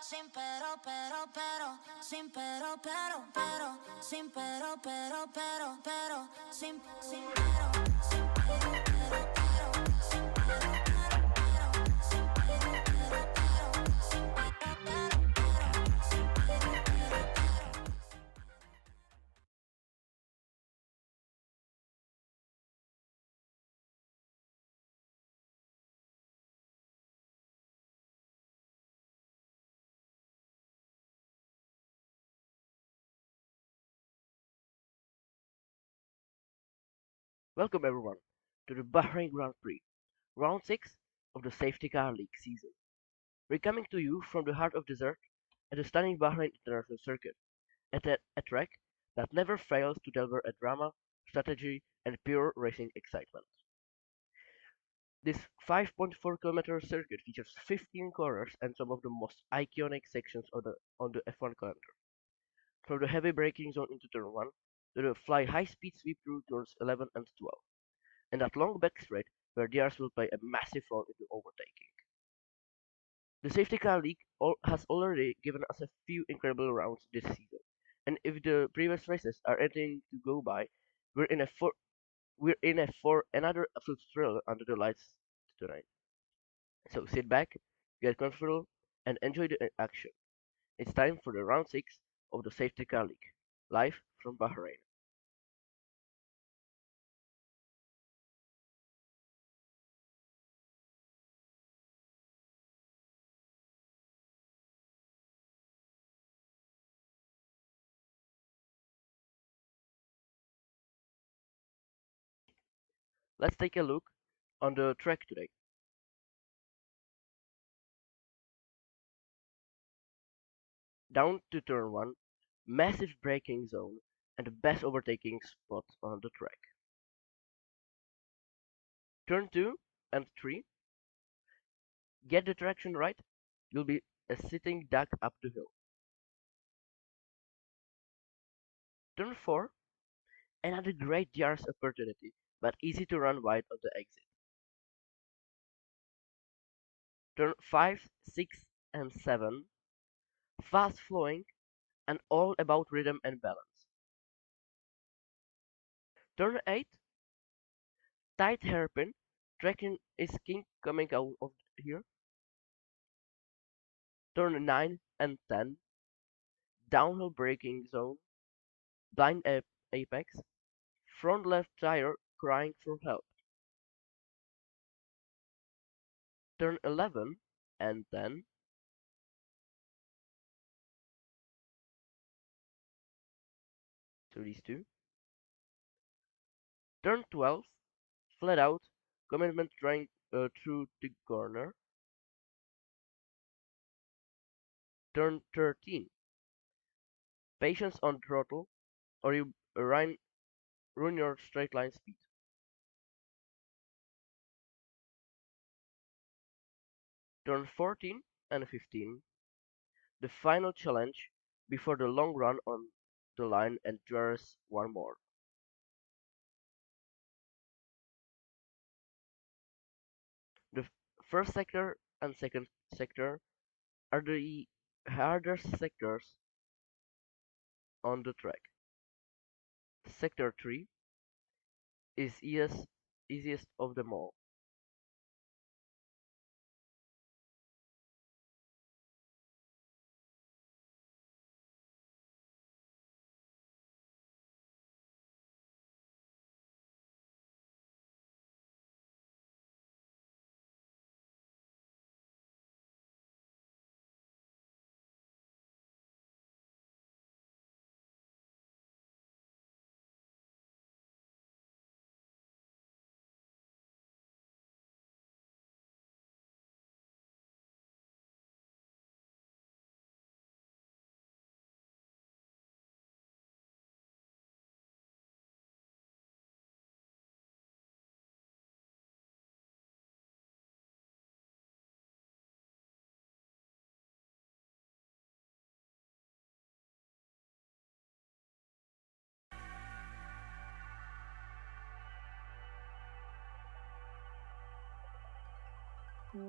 Sin pero, sin pero, sin pero, sin pero, sin pero, sin pero, sin Welcome everyone to the Bahrain Grand Prix, round 6 of the Safety Car League season. We're coming to you from the heart of desert at the stunning Bahrain International Circuit, at a track that never fails to deliver a drama, strategy, and pure racing excitement. This 5.4 km circuit features 15 corners and some of the most iconic sections on the F1 calendar. From the heavy braking zone into turn 1 to the fly high speed sweep through turns 11 and 12. And that long back straight where DRs will play a massive role in the overtaking. The Safety Car League has already given us a few incredible rounds this season, and if the previous races are anything to go by, we're in a for another absolute thrill under the lights tonight. So sit back, get comfortable, and enjoy the action. It's time for the round 6 of the Safety Car League, live from Bahrain. Let's take a look on the track today. Down to turn 1, massive braking zone, and the best overtaking spot on the track. Turn 2 and 3, get the traction right, you'll be a sitting duck up the hill. Turn 4, another great DRS opportunity, but easy to run wide on the exit. Turn 5, 6 and 7, fast flowing and all about rhythm and balance. Turn 8, tight hairpin, traction is king coming out of here. Turn 9 and 10, downhill braking zone, blind apex, front left tire crying for help. Turn 11 and 10, so these two. Turn 12, flat out, commitment trying through the corner. Turn 13, patience on throttle, or you ruin your straight line speed. Turn 14 and 15, the final challenge before the long run on the line and just one more. The first sector and second sector are the hardest sectors on the track. Sector 3 is easiest of them all. We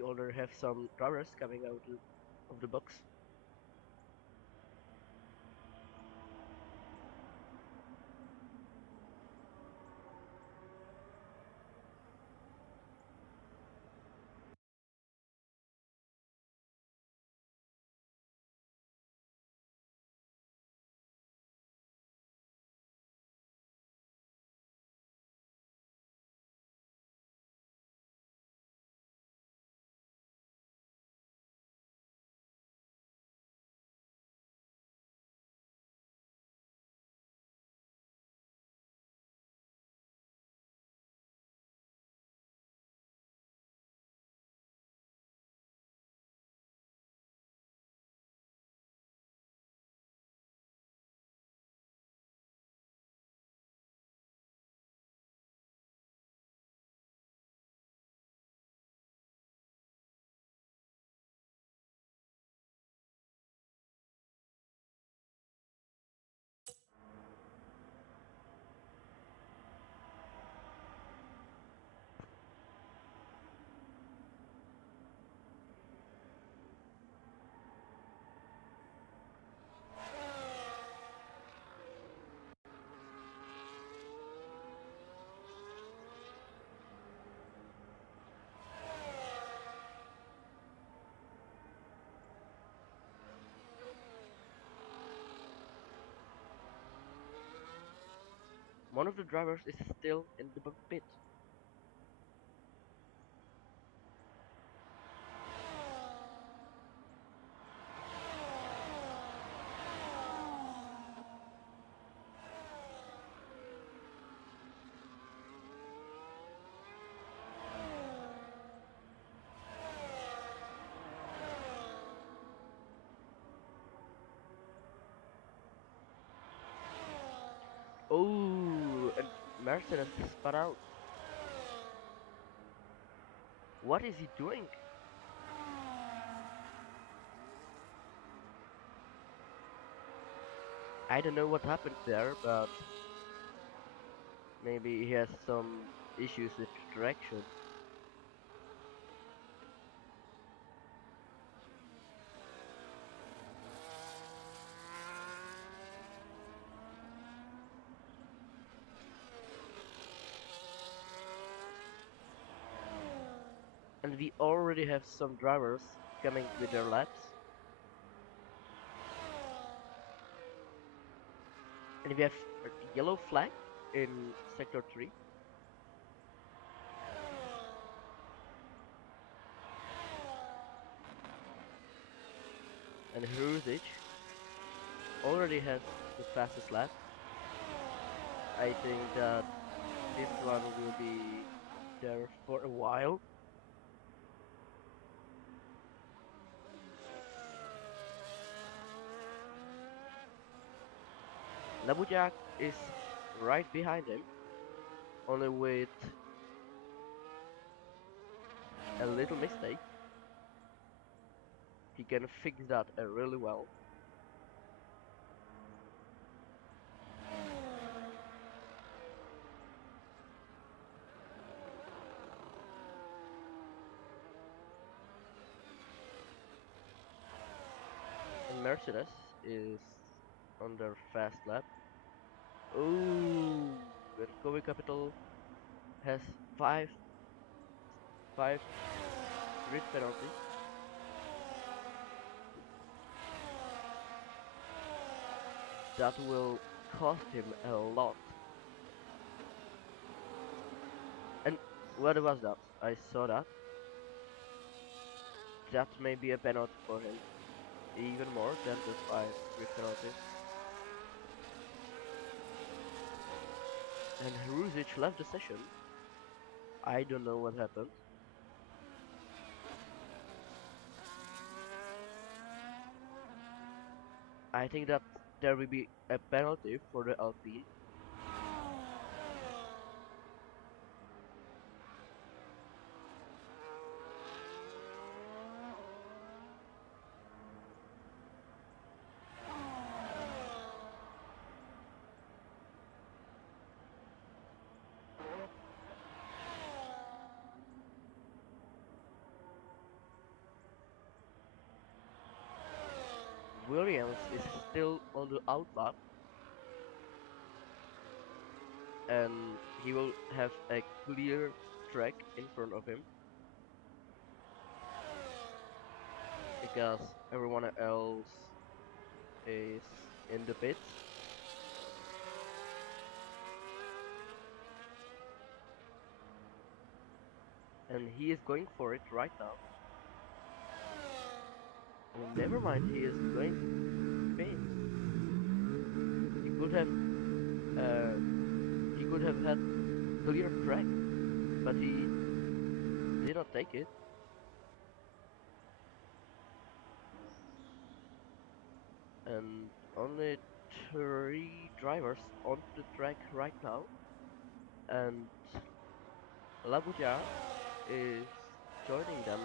already have some drivers coming out of the box. One of the drivers is still in the pit. Oh, and Mercedes spun out. What is he doing? I don't know what happened there, but maybe he has some issues with direction. And we already have some drivers coming with their laps. And we have a yellow flag in sector 3. And Hruzic already has the fastest lap. I think that this one will be there for a while. Labujak is right behind him, only with a little mistake. He can fix that really well. And Mercedes is on their fast lap. Oh, and Kobe Capital has five grid penalties. That will cost him a lot. And what was that? I saw that. That may be a penalty for him, even more than the 5 grid penalties. And Hruzic left the session. I don't know what happened. I think that there will be a penalty for the Alpine. Williams is still on the outlap, and he will have a clear track in front of him because everyone else is in the pits. And he is going for it right now. Oh, never mind, he is going to spin. He could have, uh, he could have had clear track, but he did not take it. And only 3 drivers on the track right now, and Labuja is joining them.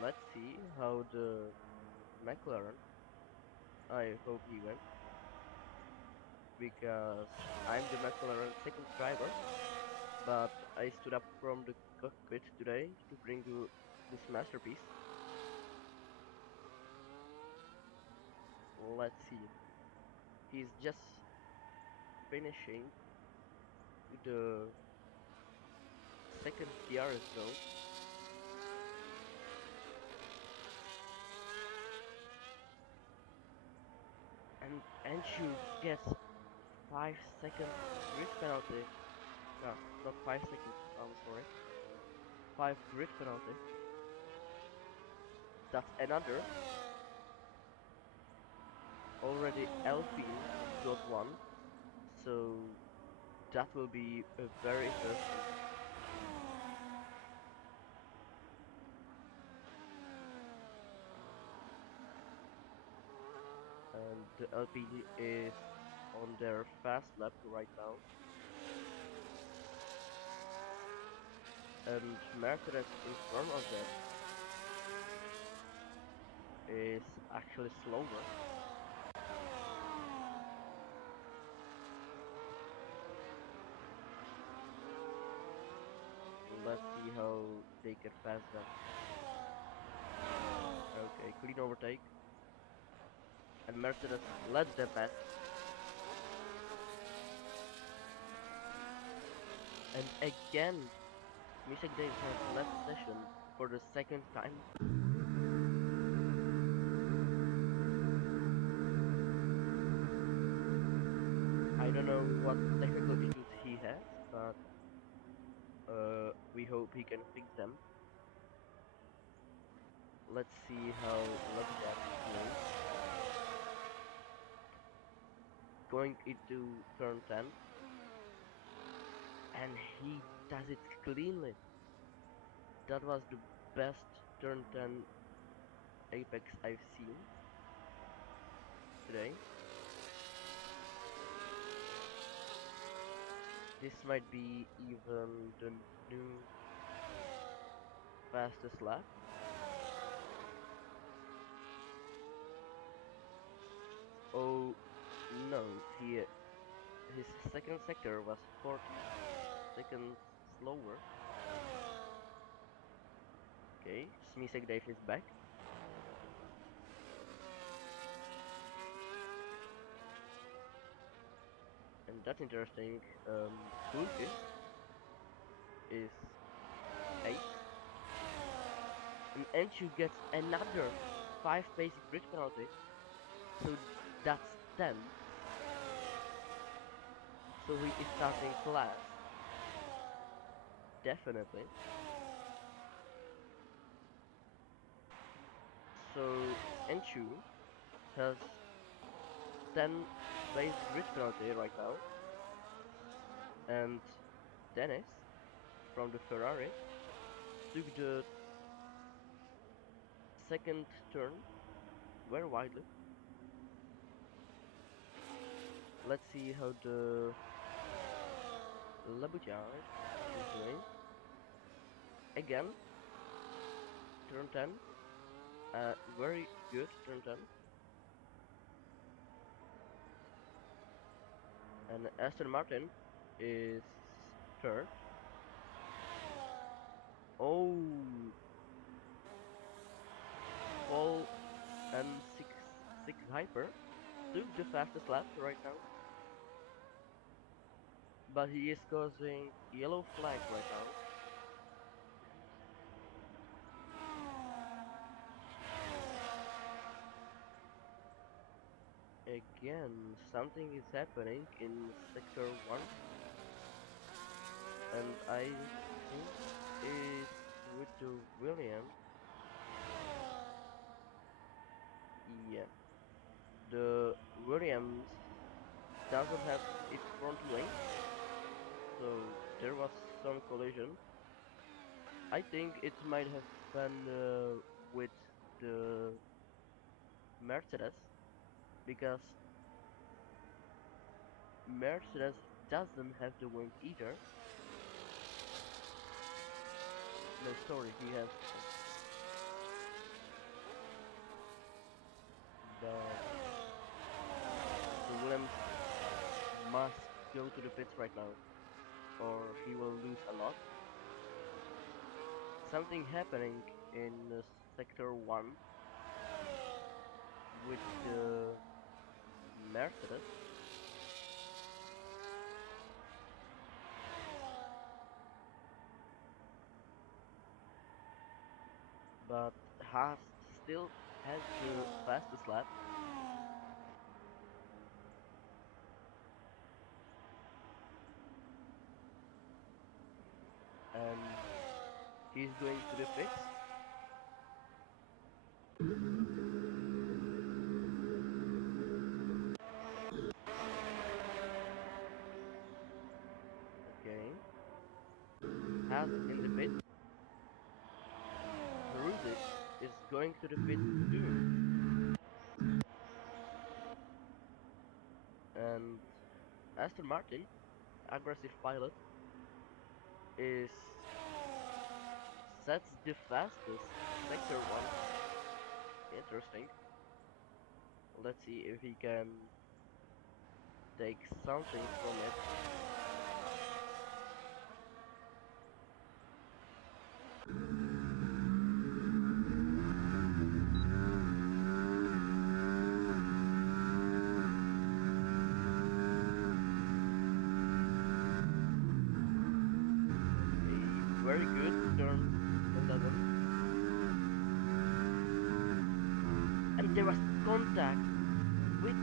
Let's see how the McLaren. I hope he wins because I'm the McLaren second driver, but I stood up from the cockpit today to bring you this masterpiece. Let's see. He's just finishing the second DRS zone. And Anshu gets 5 second grid penalty. No, not 5 seconds, I'm sorry. 5 grid penalty. That's another. Already Alpine got one. So that will be very interesting. And the Alpine is on their fast lap right now. And Mercedes in front of them is actually slower. they can pass them. Okay, clean overtake. And Mercedes lets them pass. And again, Mishak Dave has left session for the second time. I don't know what technical issues he has, but we hope he can fix them. Let's see how Labjad is doing. Going into turn 10. And he does it cleanly. That was the best turn 10 Apex I've seen today. This might be even the new fastest lap. Oh no, his second sector was 40 seconds slower. Okay, Smisek Dave is back. And that's interesting. Kulkis is 8. And Enchu gets another 5 basic grid penalty. So that's 10. So he is starting last. Definitely. So Enchu has 10 base grid penalty right now. And Dennis from the Ferrari took the second turn very widely. Let's see how the Labouchard is doing. Again, turn 10. Very good turn 10. And Aston Martin is third. Oh, Paul and six Hyper took the fastest lap right now, but he is causing yellow flag right now. Again, something is happening in sector 1, and I think it's with the Williams. Yeah, the Williams doesn't have its front wing, so there was some collision. I think it might have been with the Mercedes because Mercedes doesn't have the wing either. No, sorry, he has, but the Williams must go to the pits right now, or he will lose a lot. Something happening in sector 1 with the Mercedes. But Haas still has the fastest lap. And he's going to the pits. Okay. Haas in the pit. Ruzic is going to the pit too. And Aston Martin, aggressive pilot, is sets the fastest sector 1. Interesting. Let's see if he can take something from it. very good, turn 11. And there was contact with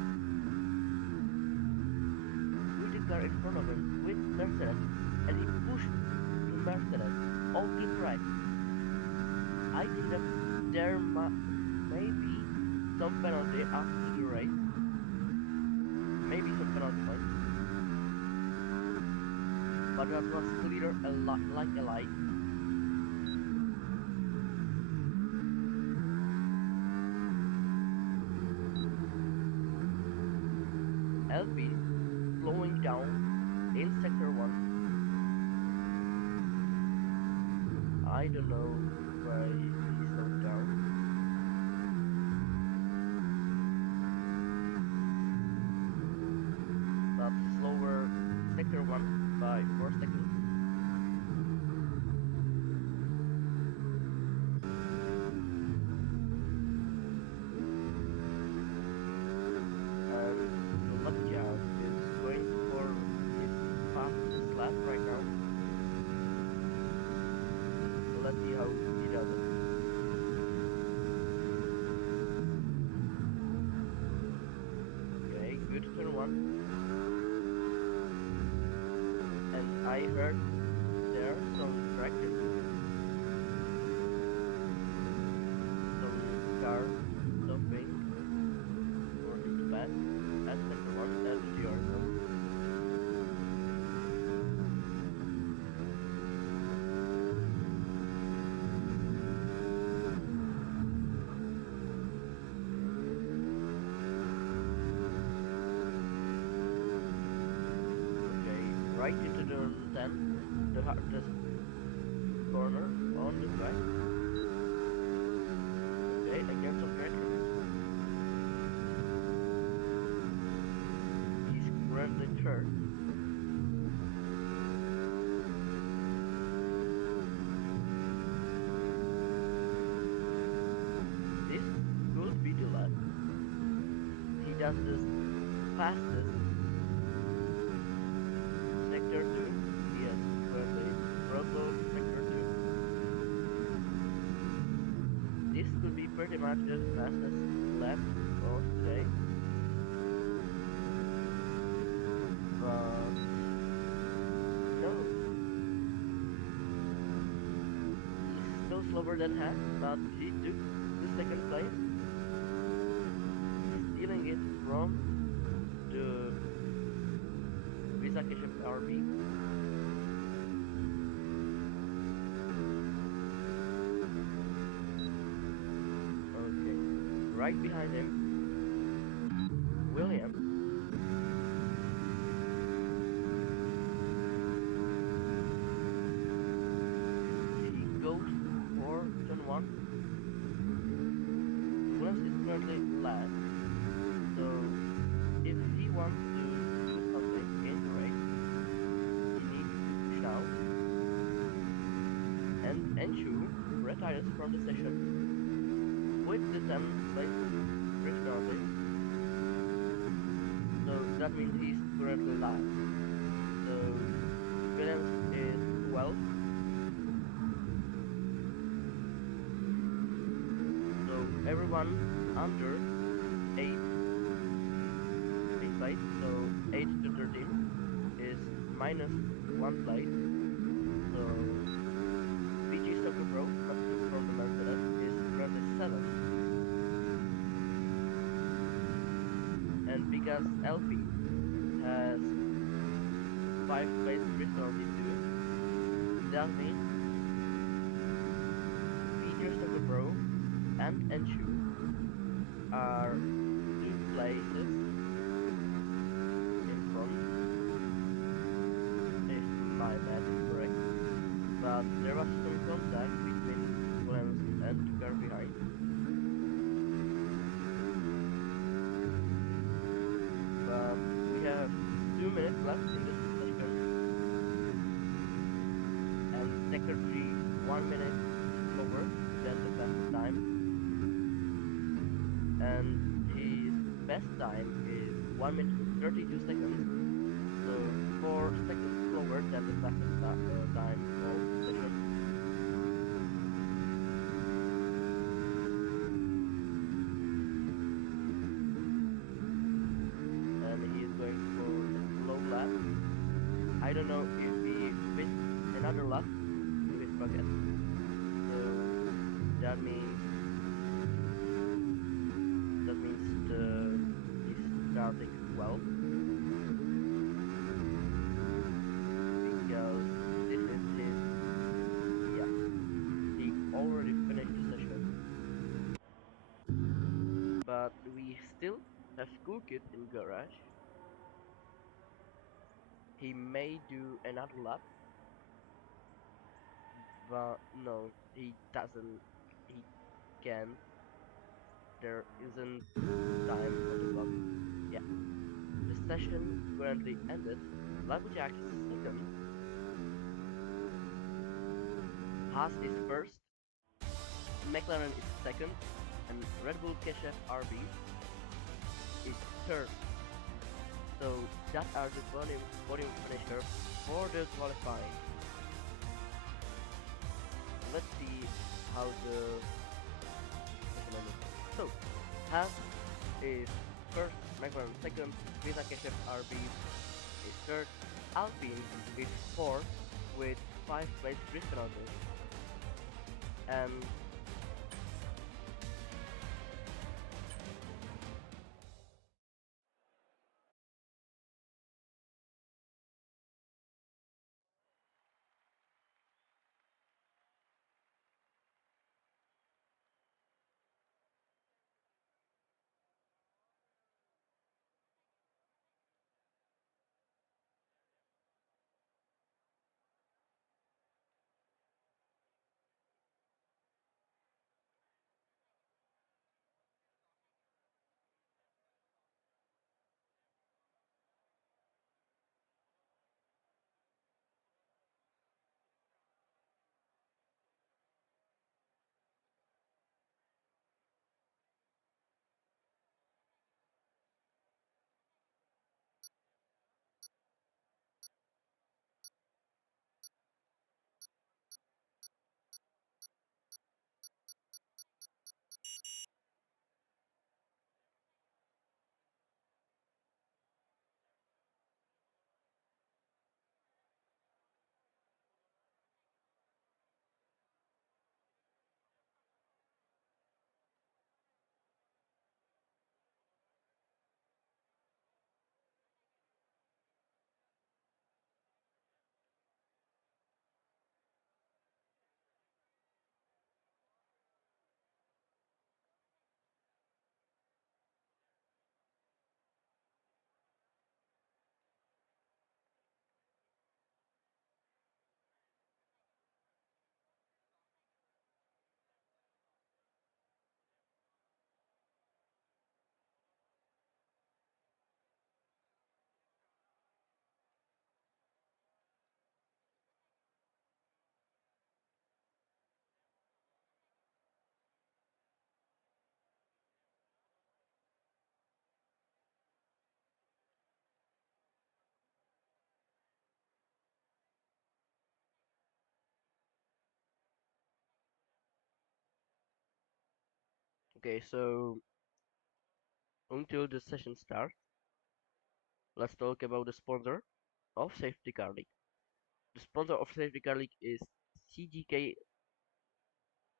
the car in front of him, with Mercedes, and he pushed to Mercedes, all to the right. I think that there may be some penalty after the race, maybe some penalty points, but that was clear like a light. LP slowing down in sector 1. I don't know why he slowed down. But slower sector 1 by 4 seconds. And Sebastian is going for his fastest lap right now. So let's see how he does it. Okay, good turn 1. And I heard there some traction. Some cars stopping for him to pass at sector 1 at the GR. Right into turn 10, the hardest corner on the track. Okay, again some traction. He's currently third. This could be the lap. He does this fastest sector 2, yes, currently Roblox sector 2. This could be pretty much the fastest lap of today. But no. He's still slower than Han, but he took the second place. Stealing it from the CGK RB. Okay, right behind him, William. He goes for turn 1. Williams is currently last, so if he wants to do something in the race, and ensure retires from the session with the 10th place Prix penalty. So that means he's currently last. So Williams is 12. So everyone under 8 place, so 8 to 13 is minus 1 place. So Pro from the Mercedes is currently 7th. And because LP has 5 place penalty too, that means Pro and Enshu are 2 places in front. If my math is correct. But there was some contact between Williams and the car behind. But we have 2 minutes left in this session. And sector 3 1 minute slower than the fastest time. And his best time is 1 minute 32 seconds. So 4 seconds slower than the fastest time of the session. don't know if he fit another lap to his pocket. So that means the he's starting well because this is his, yeah, he already finished the session, but we still have Cool Kid in garage. He may do another lap, but no, he doesn't. He can't. There isn't time on the clock. Yeah, the session currently ended. Lamborghini is second, Haas is first, McLaren is second, and Red Bull KSF RB is third. So that are the podium finishers for the qualifying. Let's see how the session ended. So Haas is first, McLaren second, Visa KSF RB is third, Alpine is fourth with 5 place grid penalty, and okay, so until the session starts, let's talk about the sponsor of Safety Car League. The sponsor of Safety Car League is CGK,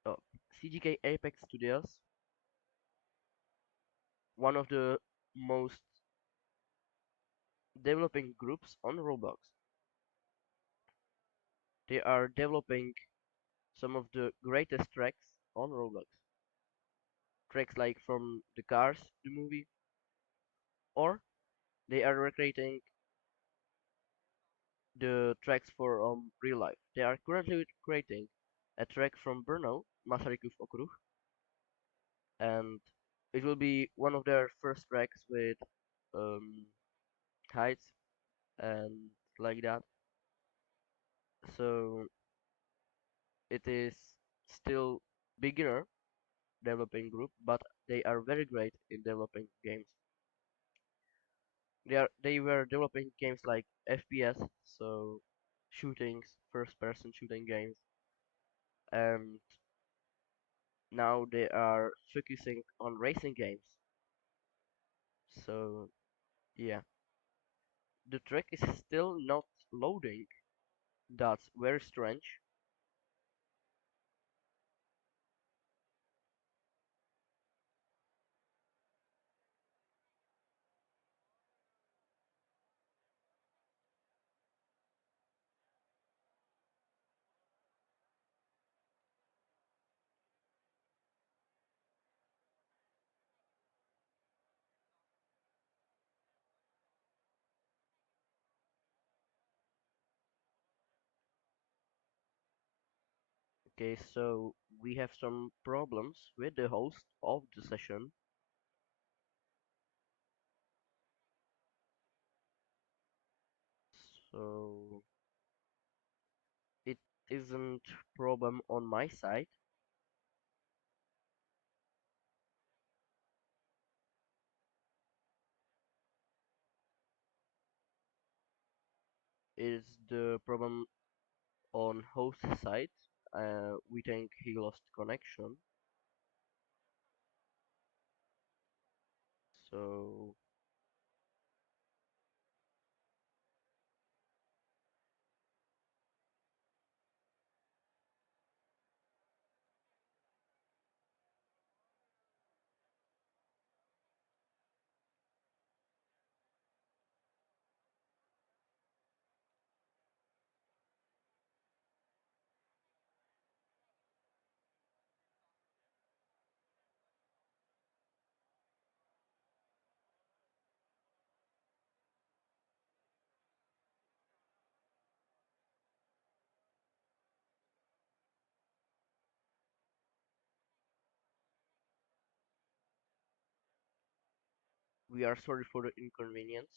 uh, CGK Apex Studios, one of the most developing groups on Roblox. They are developing some of the greatest tracks on Roblox. Tracks like from the Cars, the movie, or they are recreating the tracks for real life. They are currently creating a track from Brno, Masarykov Okruh, and it will be one of their first tracks with um, heights and like that. So it is still beginner developing group, but they are very great in developing games. They were developing games like FPS, so shootings, first person shooting games, and now they are focusing on racing games. So yeah, The track is still not loading. That's very strange. Okay, so we have some problems with the host of the session. So it isn't problem on my side. It's the problem on host side. We think he lost connection. So we are sorry for the inconvenience.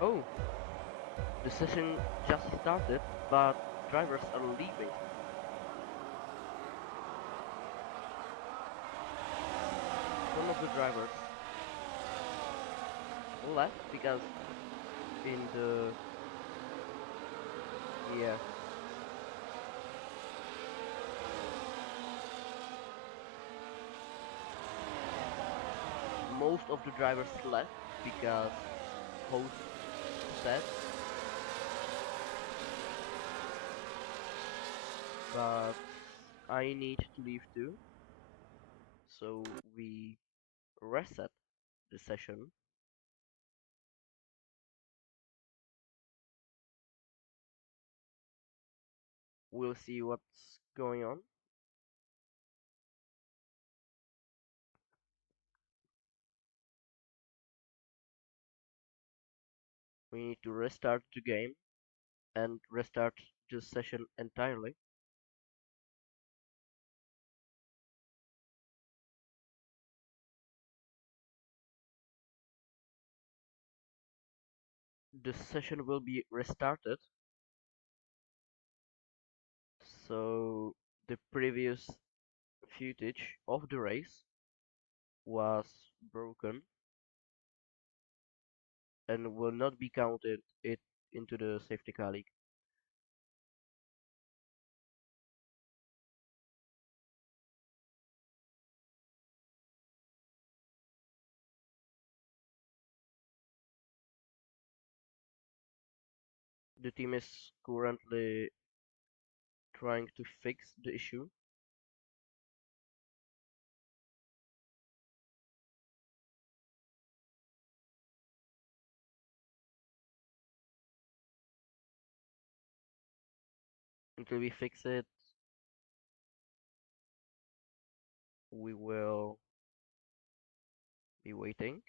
Oh, the session just started, but drivers are leaving. Some of the drivers left because in the yeah, most of the drivers left because host said, but I need to leave too, so we reset the session. We'll see what's going on. We need to restart the game and restart the session entirely. The session will be restarted, so the previous footage of the race was broken and will not be counted it into the safety car league. The team is currently trying to fix the issue. Until we fix it, we will be waiting.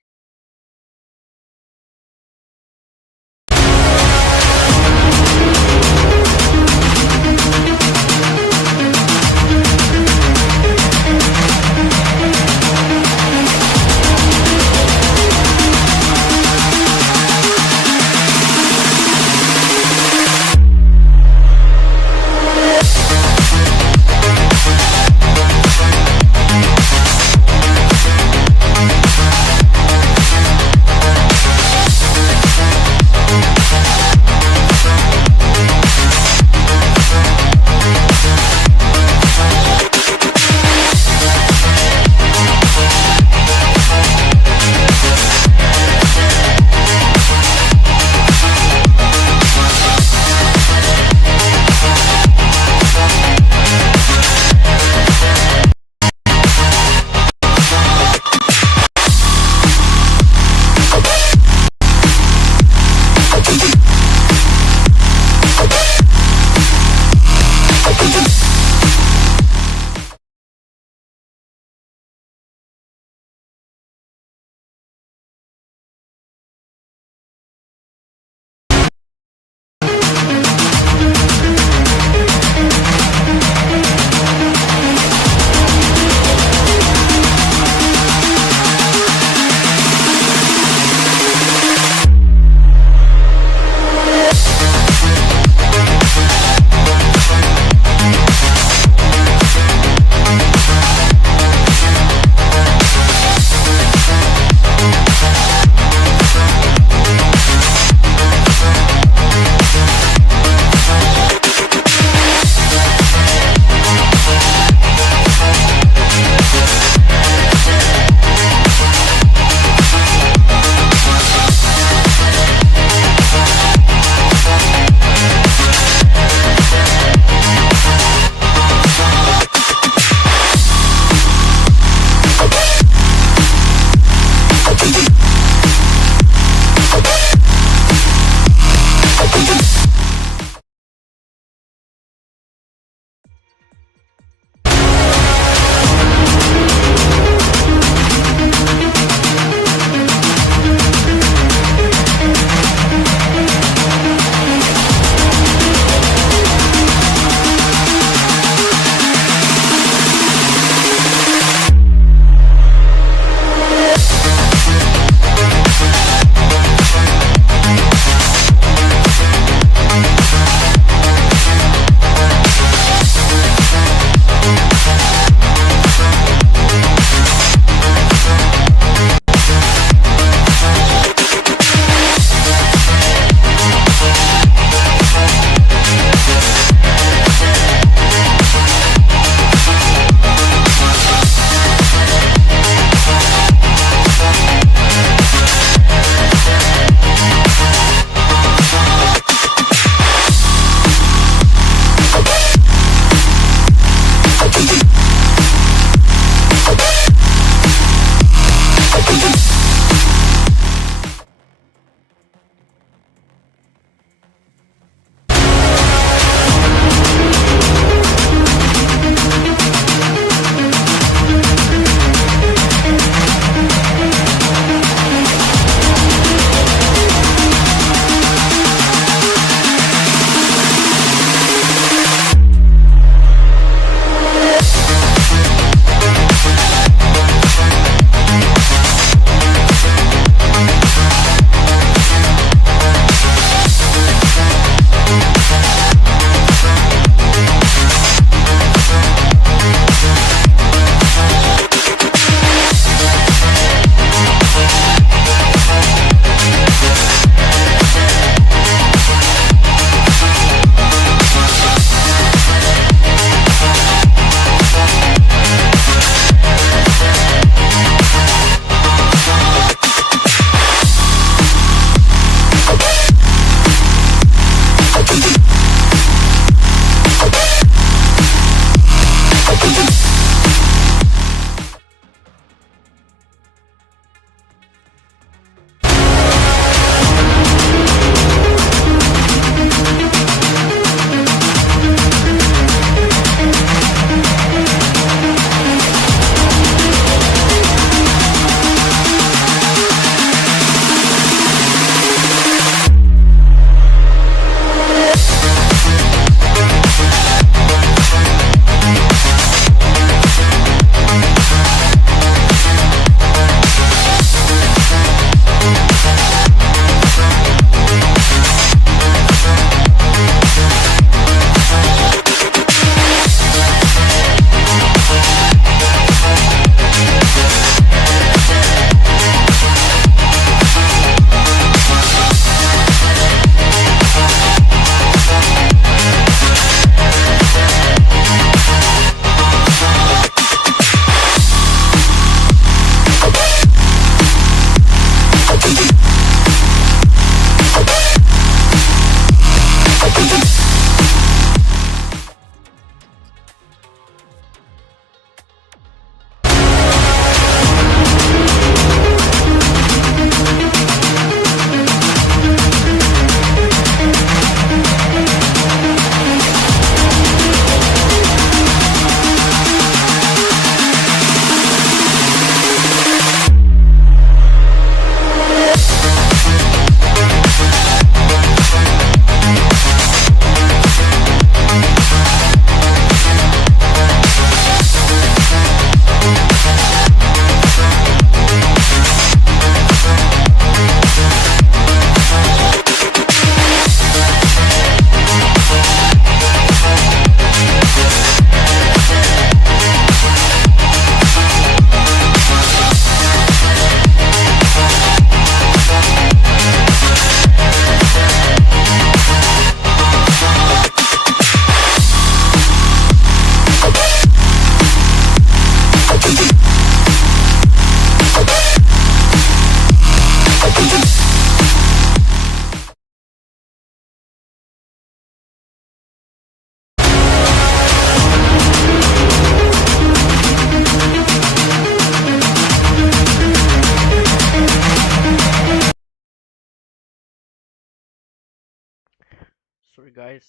Sorry guys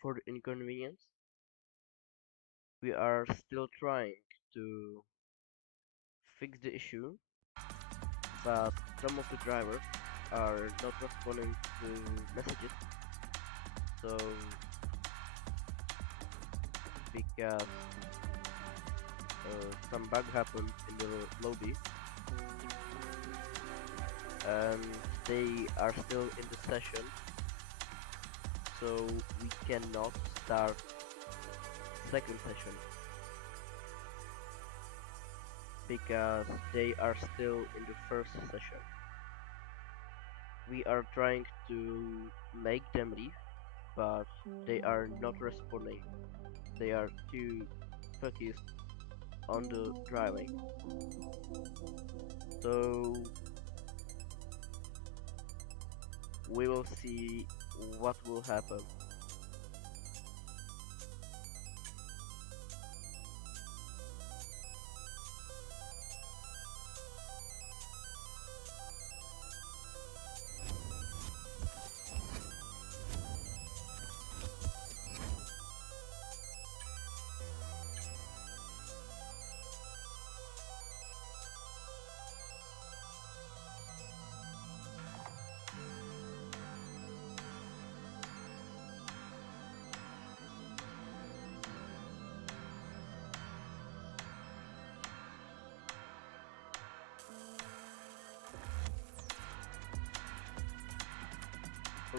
for the inconvenience. We are still trying to fix the issue, but some of the drivers are not responding to messages. So because some bug happened in the lobby and they are still in the session, so we cannot start second session because they are still in the first session. We are trying to make them leave, but they are not responding. They are too focused on the driving. So we will see what will happen.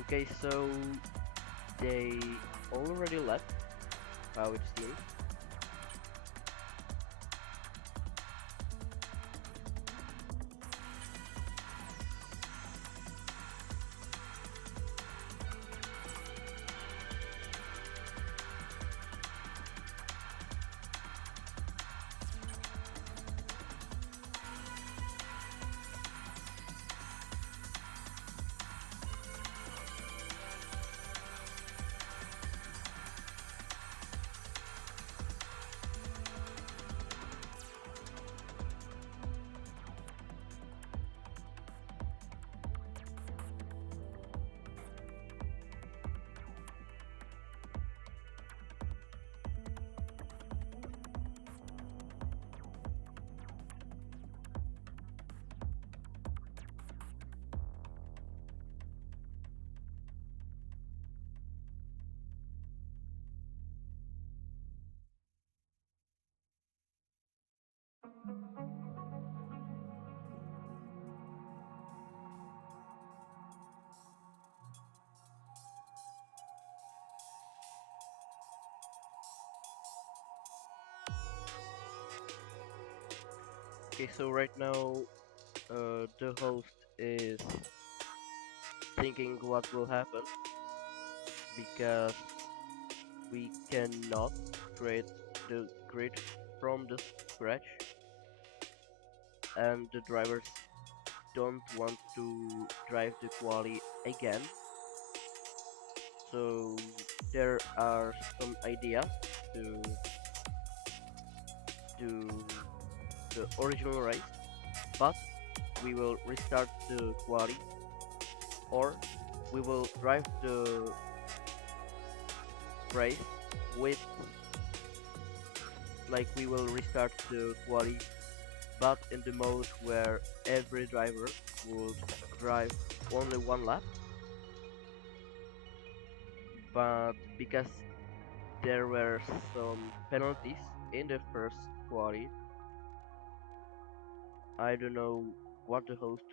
Okay, so they already left, how it seems. Okay, so right now the host is thinking what will happen because we cannot create the grid from the scratch and the drivers don't want to drive the quali again. So there are some ideas to do the original race, but we will restart the quali or we will drive the race with, like, we will restart the quali but in the mode where every driver would drive only one lap, but because there were some penalties in the first quali, I don't know what the host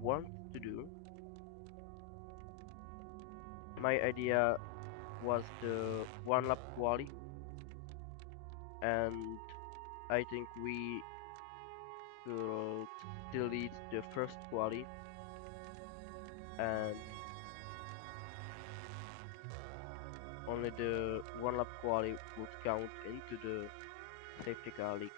wants to do. My idea was the one lap quali, and I think we could delete the first quali and only the one lap quali would count into the safety car league.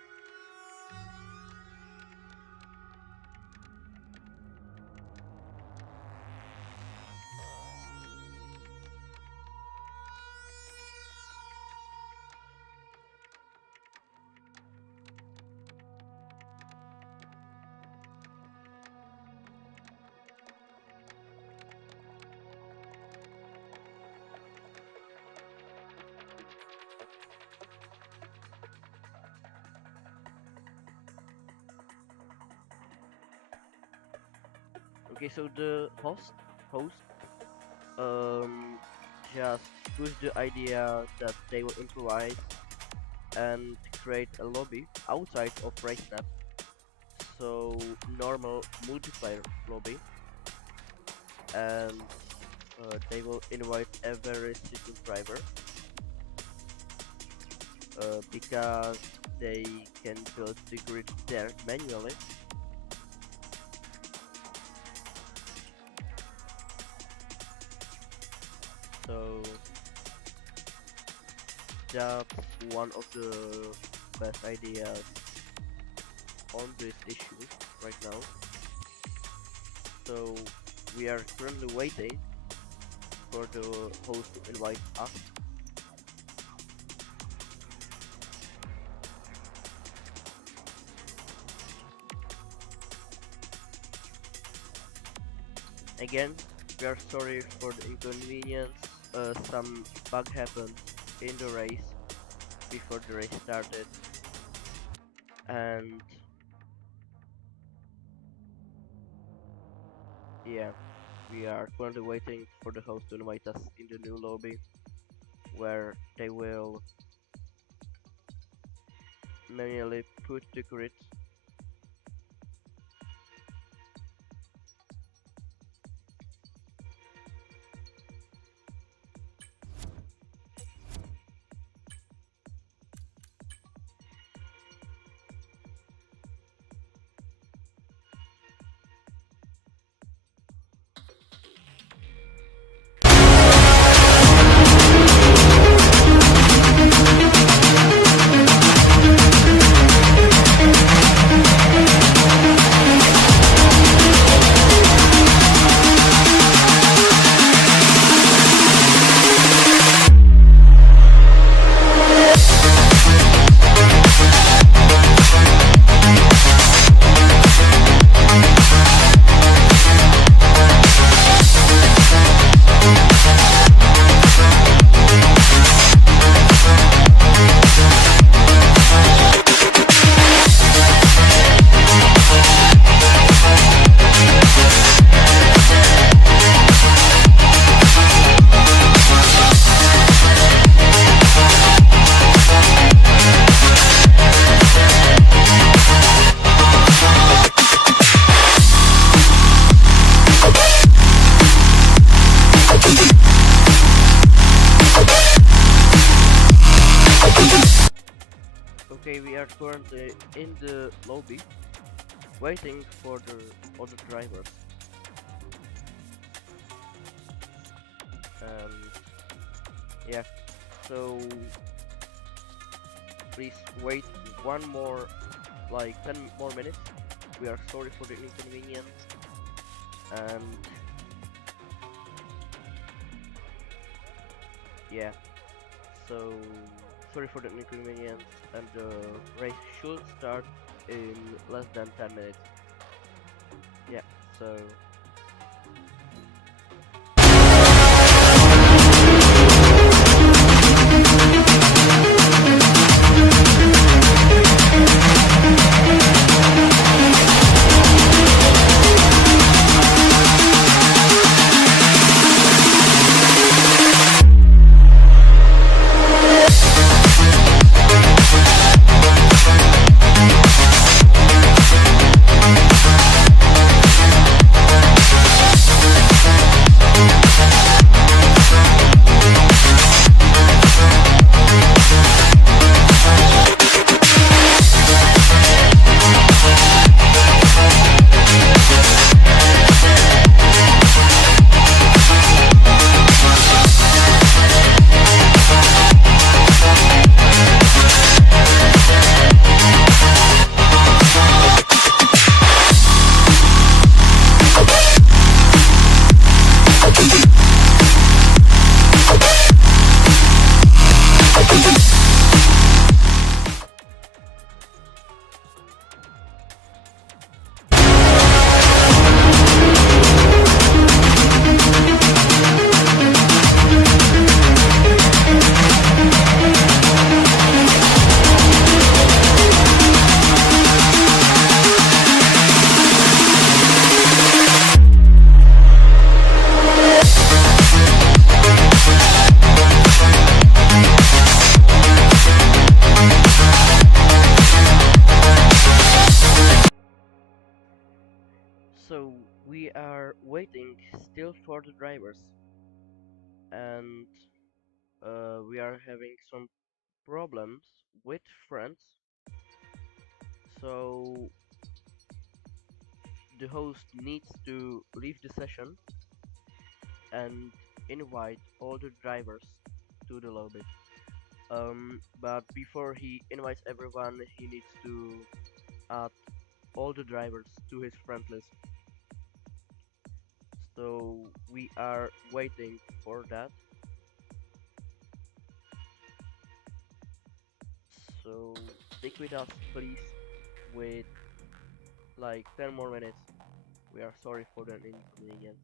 Okay, so the host just pushed the idea that they will improvise and create a lobby outside of race snap, so normal multiplayer lobby, and they will invite every single driver because they can build the grid there manually. So that's one of the best ideas on this issue right now. So we are currently waiting for the host to invite us. Again, we are sorry for the inconvenience. Some bug happened in the race before the race started, and yeah, we are currently waiting for the host to invite us in the new lobby, where they will manually put the grid. Okay, we are currently in the lobby, waiting for the other drivers. And yeah, so please wait one more, like 10 more minutes. We are sorry for the inconvenience, and yeah, so sorry for the inconvenience, and the race should start in less than 10 minutes. Yeah, so So we are waiting still for the drivers, and we are having some problems with friends. So the host needs to leave the session and invite all the drivers to the lobby. But before he invites everyone, he needs to add all the drivers to his friend list. So we are waiting for that. So stick with us, please. Wait like 10 more minutes. We are sorry for the inconvenience.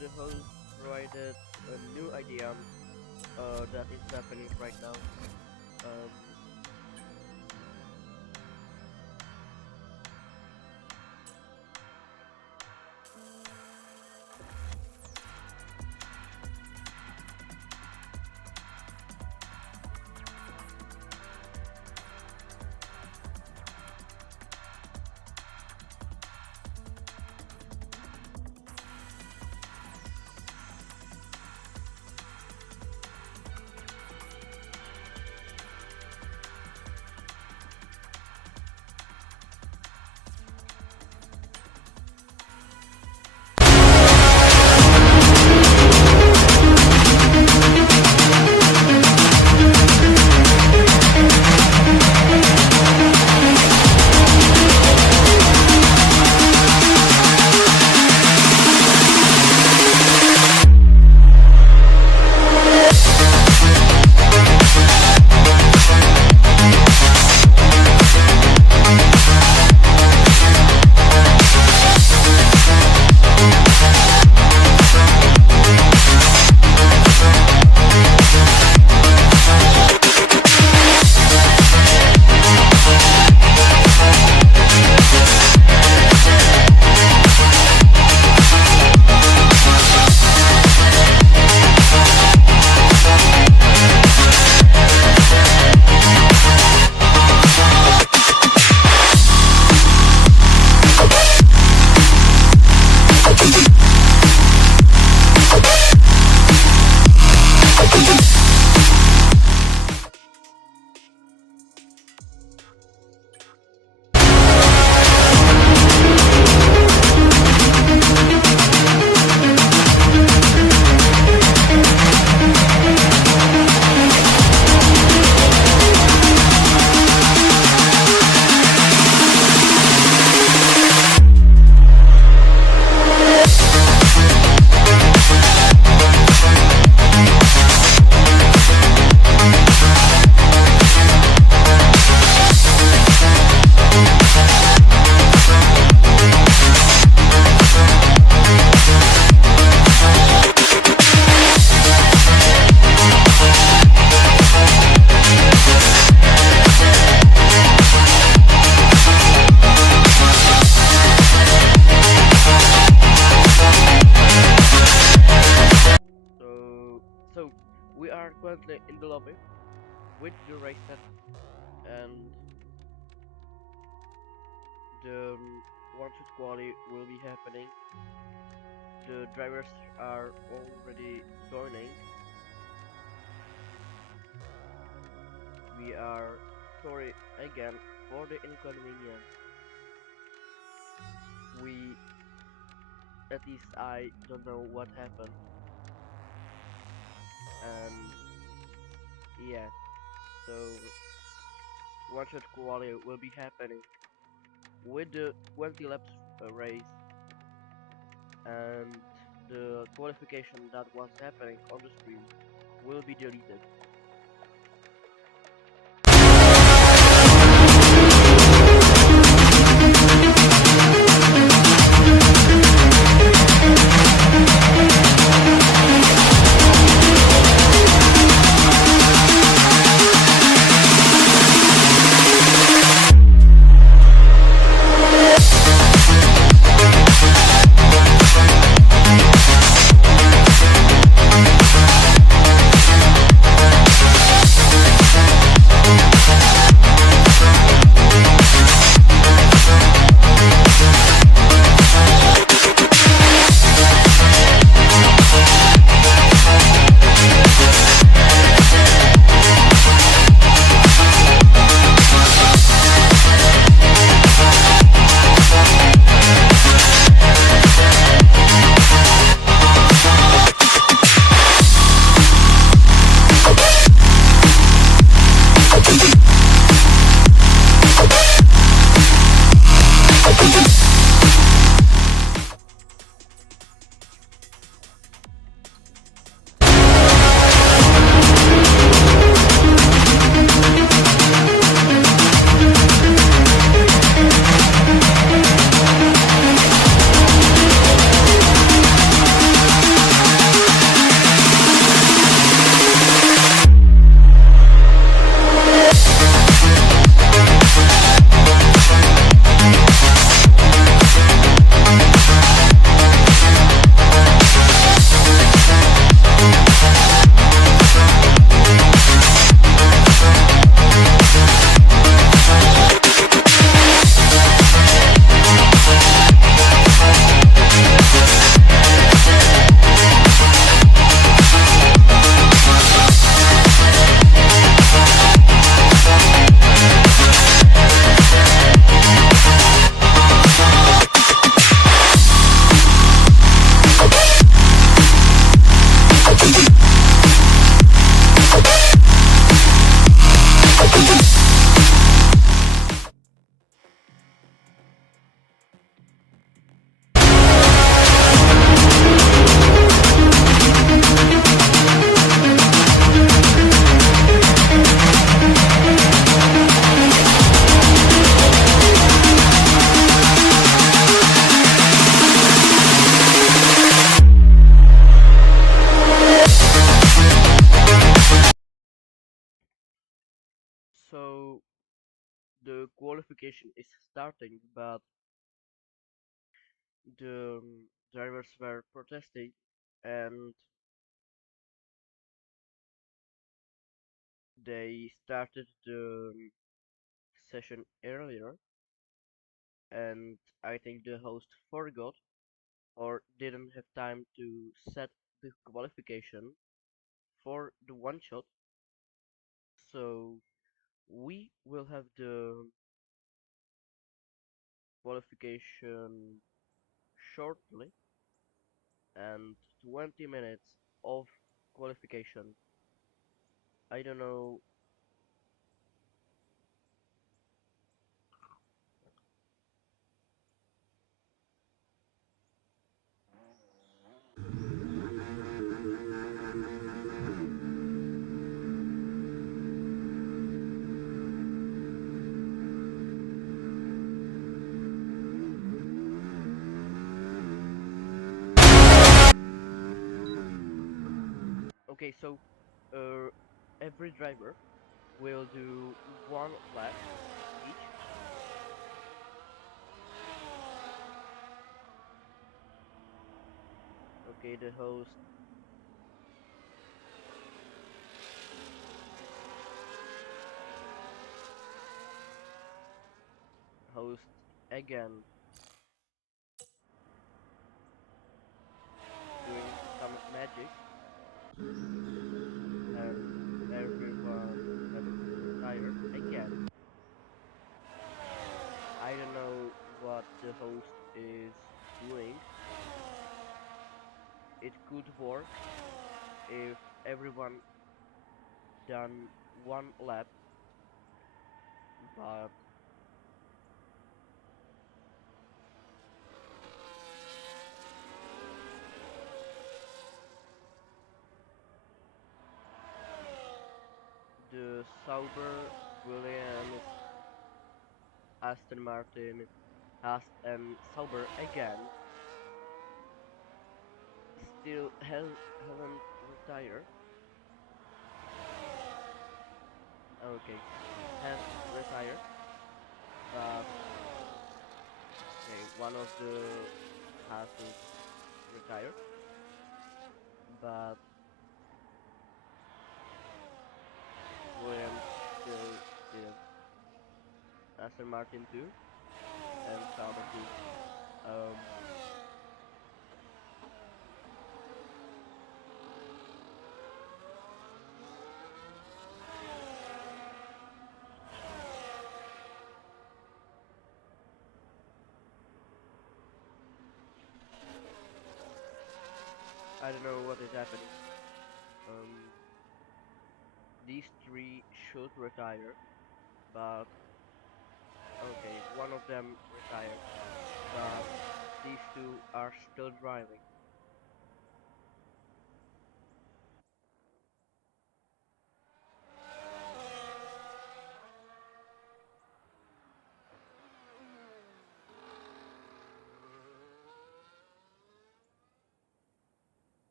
the host provided a new idea that is happening right now. Um, so we are currently in the lobby with the race set, and the one shot quali will be happening. The drivers are already joining. We are sorry again for the inconvenience. We, at least I don't know what happened, and yeah, so one shot quali will be happening with the 20 laps race, and the qualification that was happening on the screen will be deleted. qualification is starting, but the drivers were protesting and they started the session earlier, and I think the host forgot or didn't have time to set the qualification for the one shot. So we will have the qualification shortly, and 20 minutes of qualification. I don't know. Okay, so uh, every driver will do one lap each. Okay, the host again doing some magic, and everyone has retired again. I don't know what the host is doing. It could work if everyone done one lap, but the Sauber, Williams, Aston Martin, Haas, and Sauber again still haven't retired. Okay, has retired, but okay, one of the Haas retired, but Williams still didn't. Aston Martin too, and Sauber too. Um, I don't know what is happening. Um, these three should retire, but okay, one of them retired, but these two are still driving.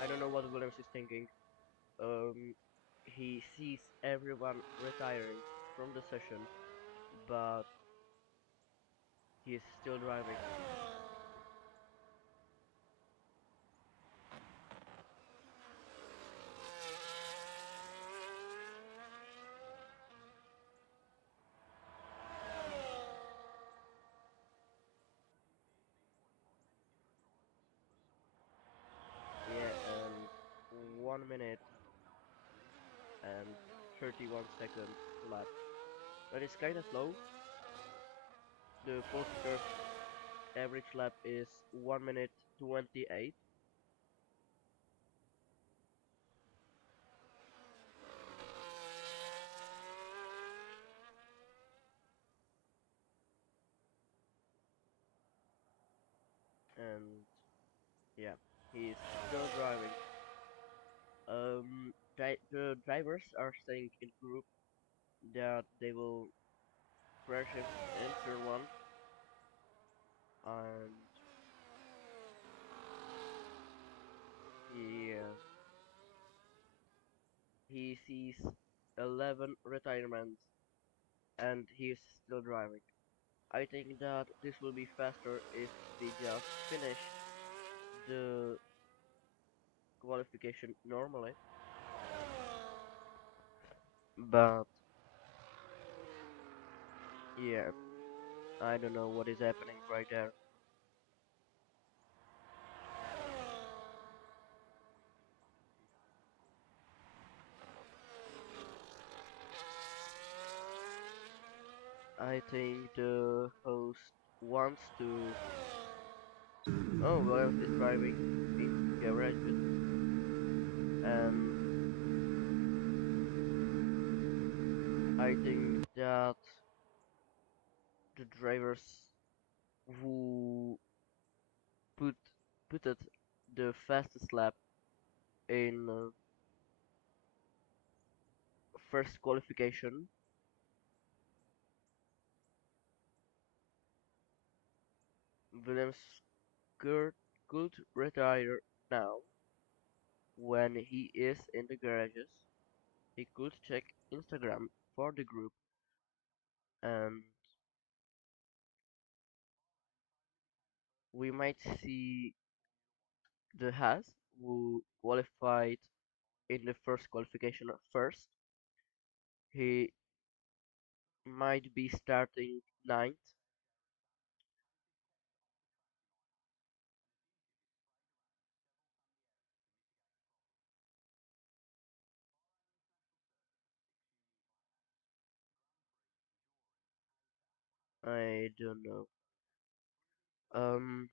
I don't know what Williams is thinking. Um, he sees everyone retiring from the session, but he is still driving. Yeah, and 1 minute and 31 seconds left. That is kinda slow. The posted average lap is 1 minute 28, and yeah, he's still driving. The drivers are saying in group that they will crash him in turn one, and he sees 11 retirements and he is still driving. I think that this will be faster if we just finish the qualification normally, but yeah, I don't know what is happening right there. I think the host wants to. Oh, Williams is driving in garages, and I think that the drivers who put put the fastest lap in first qualification, Williams could retire now when he is in the garages. He could check Instagram for the group, and we might see the Haas who qualified in the first qualification first. He might be starting ninth. I don't know. Um,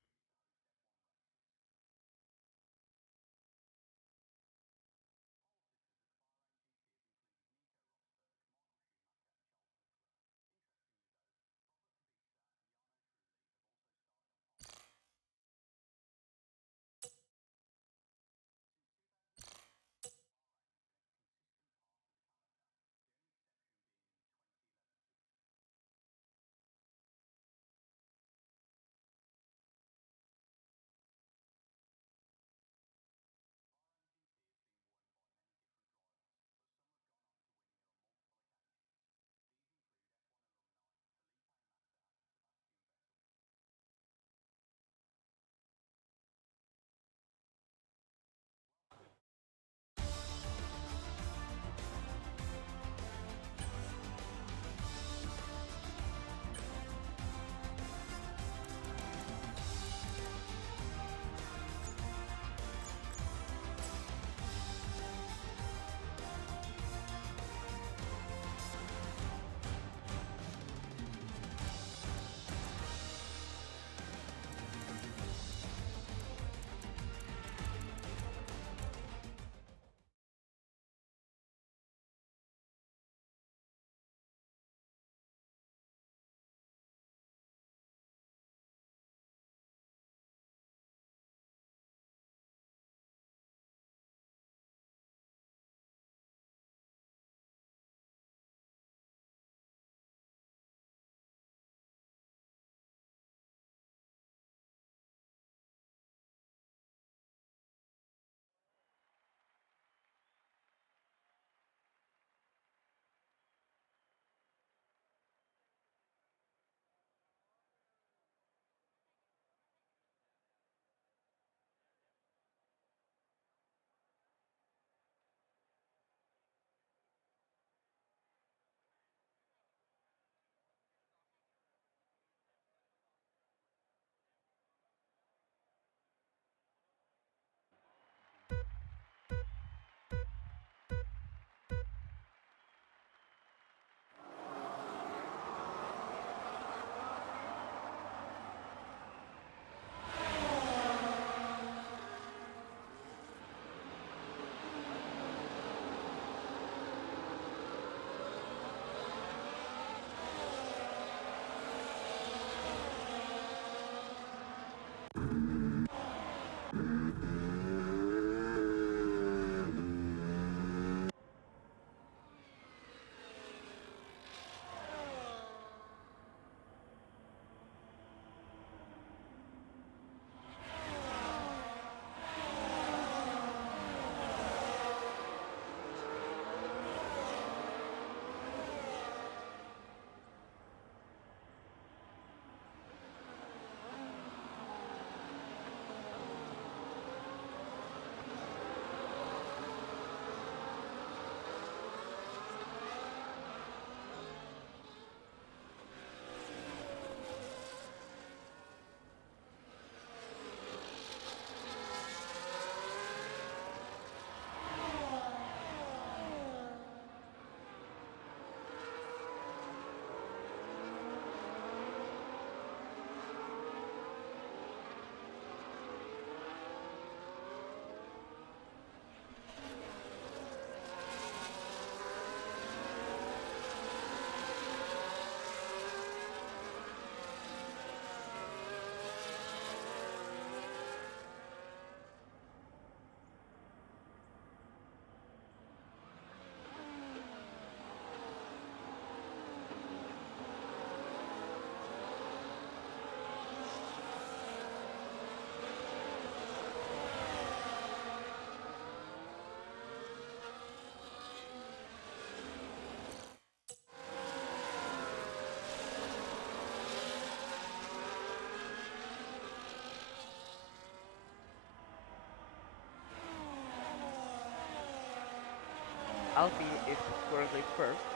Alpine is currently first.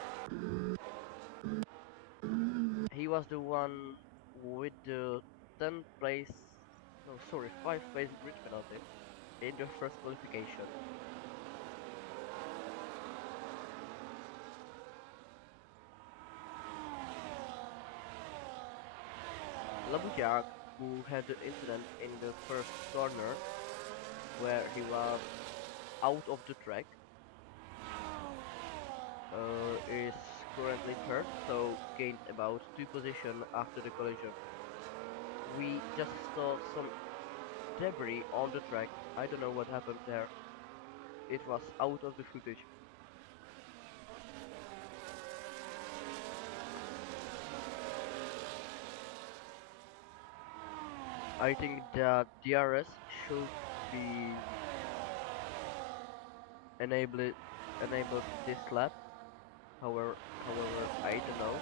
He was the one with the 10th place, no sorry, 5th place grid penalty in the first qualification. Labujak, who had the incident in the first corner where he was out of the track, is currently third, so gained about 2 positions after the collision. We just saw some debris on the track. I don't know what happened there. It was out of the footage. I think that DRS should be enabled enabled this lap. However, I don't know.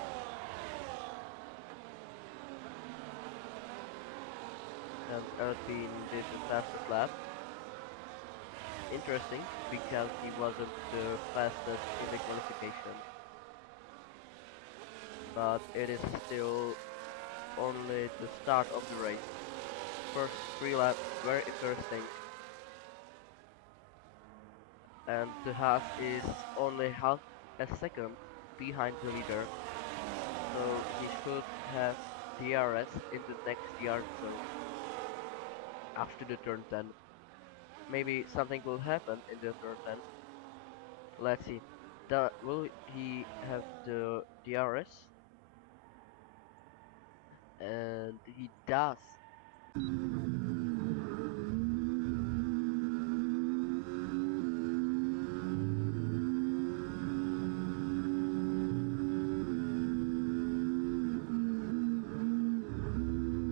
And Alpine did the fastest lap. Interesting because he wasn't the fastest in the qualification, but it is still only the start of the race. First 3 laps, very interesting, and the Haas is only half a second behind the leader, so he should have DRS in the next yard zone after the turn 10. Maybe something will happen in the turn 10. Let's see. Will he have the DRS? And he does.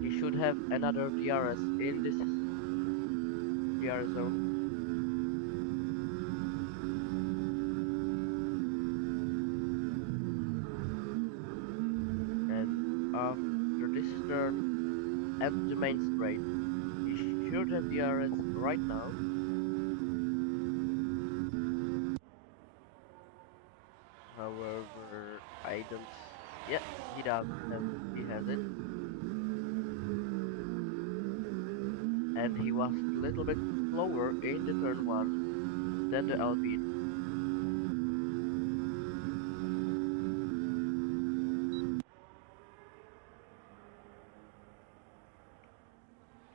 He should have another DRS in this DRS zone. And after this turn and the main straight, he should have DRS right now. However, I don't. Yeah, he does have. He has it, and he was a little bit slower in the turn 1 than the Alpine.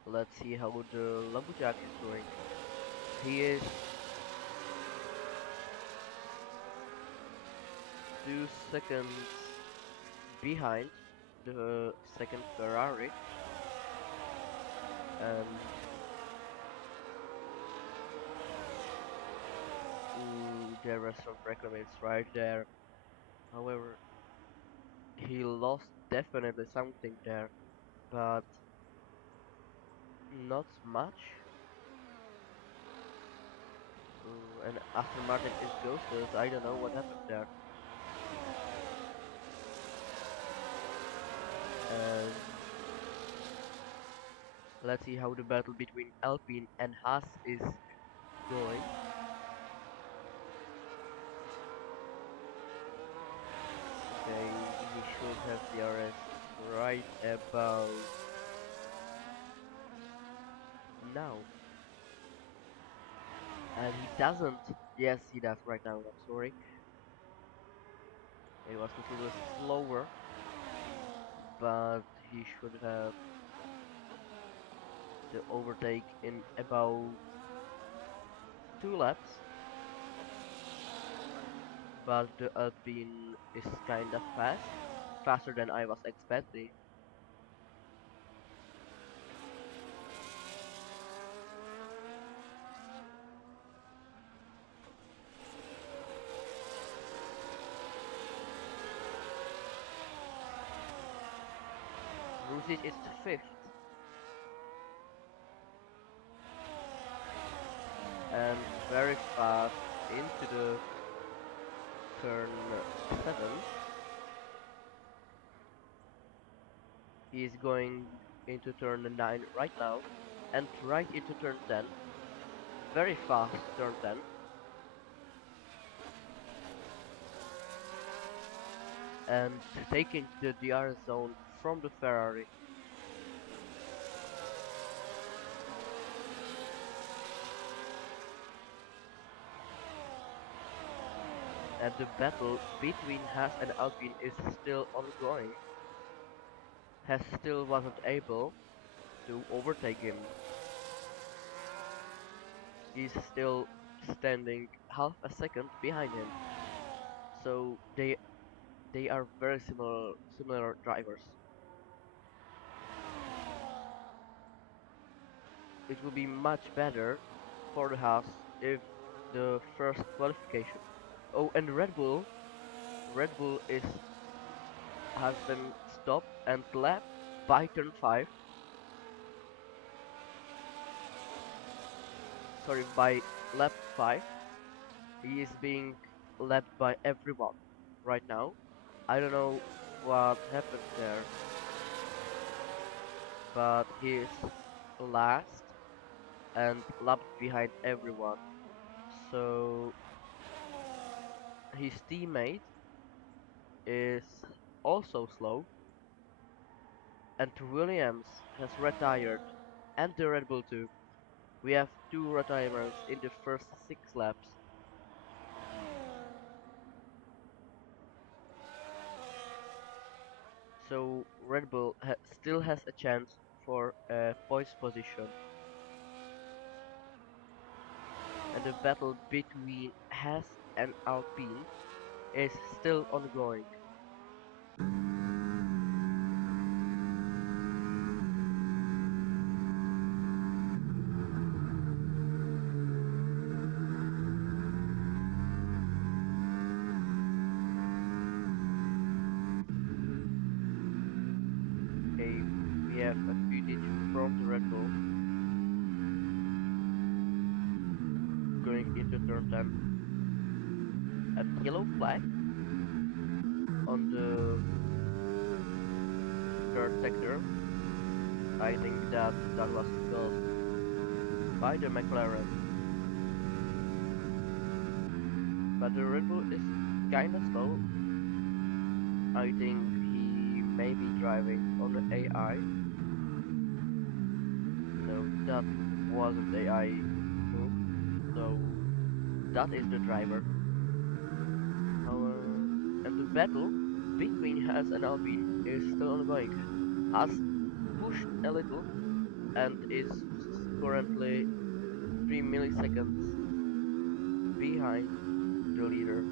Let's see how the Lumberjack is doing. He is 2 seconds behind the second Ferrari, and there were some track limits right there. However, he lost definitely something there, but not much. And Aston Martin is ghosted. I don't know what happened there. And let's see how the battle between Alpine and Haas is going. Okay, he should have DRS right about now. And he doesn't. Yes, he does right now. I'm sorry. It was a little bit slower, but he should have the overtake in about 2 laps. But the Alpine is kinda fast, faster than I was expecting. Rusic is fifth, and very fast into the turn 7. He is going into turn 9 right now, and right into turn 10. Very fast turn 10. and taking the DRS zone from the Ferrari. And the battle between Haas and Alpine is still ongoing. Haas still wasn't able to overtake him. He's still standing half a second behind him. So they are very similar drivers. It will be much better for the Haas if the first qualification. Oh, and Red Bull is has been stopped and lapped by turn 5. Sorry, by lap 5. He is being led by everyone right now. I don't know what happened there, but he is last and lapped behind everyone. So his teammate is also slow, and Williams has retired, and the Red Bull too. We have two retirements in the first 6 laps. So Red Bull still has a chance for a poise position, and the battle between Haas and Alpine is still ongoing. Okay, we have a footage from the Red Bull going into turn 10. A yellow flag on the third sector. I think that was caused by the McLaren, but the Red Bull is kinda slow. I think he may be driving on the AI. No, that wasn't AI move. So that is the driver. And the battle between Haas and Alpine is still ongoing. Haas pushed a little and is currently 3 milliseconds behind the leader.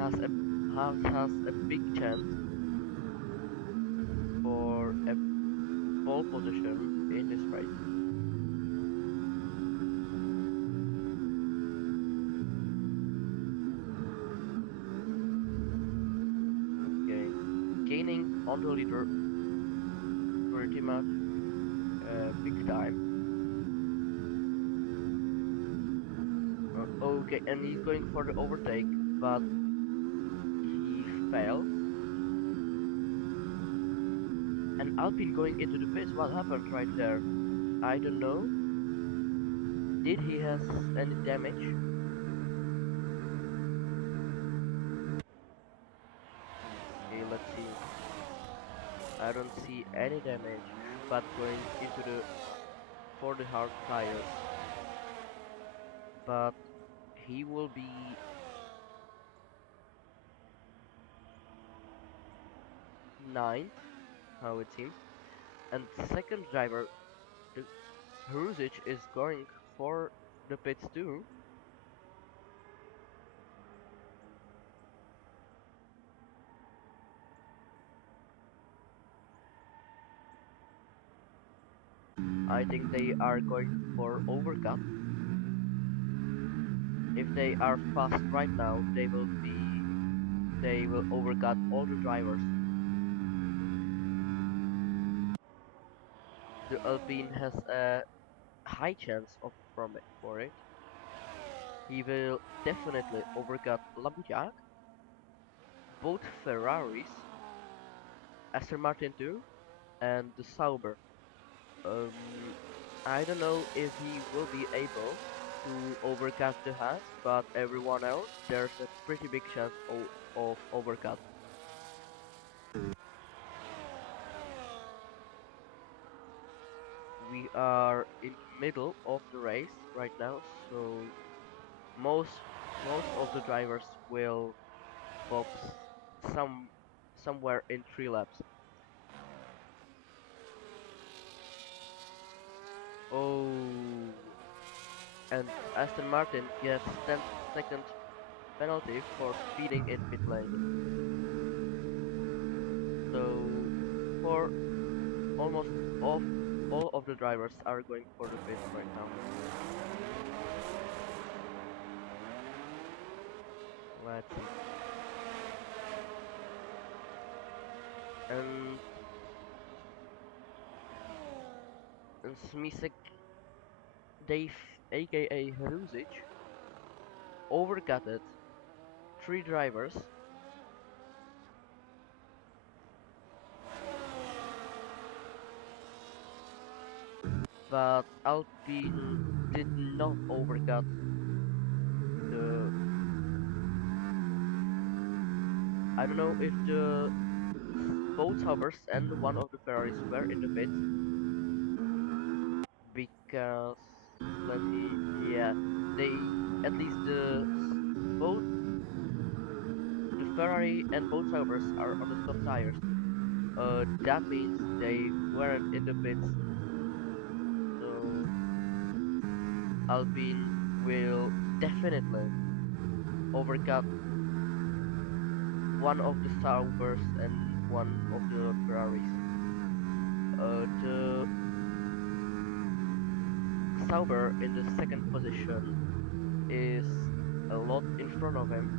Haas, Haas has a big chance for a pole position in this race. Okay, gaining on the leader pretty much big time. Okay, and he's going for the overtake, but he fails. And Alpine going into the pits. What happened right there? I don't know. Did he has any damage? Okay, let's see. I don't see any damage, but going into the for the hard tires. But he will be ninth, how it seems. And second driver, the Hruzic is going for the pits too. I think they are going for overcut. If they are fast right now, they will overcut all the drivers. The Alpine has a high chance of from it for it. He will definitely overcut Lamborghini, both Ferraris, Aston Martin too, and the Sauber. Um, I don't know if he will be able. to overcut the Haas, but everyone else, there's a pretty big chance of overcut. We are in the middle of the race right now, so most most of the drivers will pop some somewhere in 3 laps. Oh, and Aston Martin gets 10-second penalty for speeding in pit lane. So for almost of all of the drivers are going for the pits right now. Let's see. And Smisek Dave, aka Harusic, overcutted 3 drivers, but Alpine did not overcut the. I don't know if both Hubbers and one of the Ferraris were in the pits because let me, yeah, they at least both the Ferrari and both Hubbers are on the soft tires. That means they weren't in the pits, so Alpine will definitely overcut one of the Saubers and one of the Ferraris. The Sauber in the second position is a lot in front of him.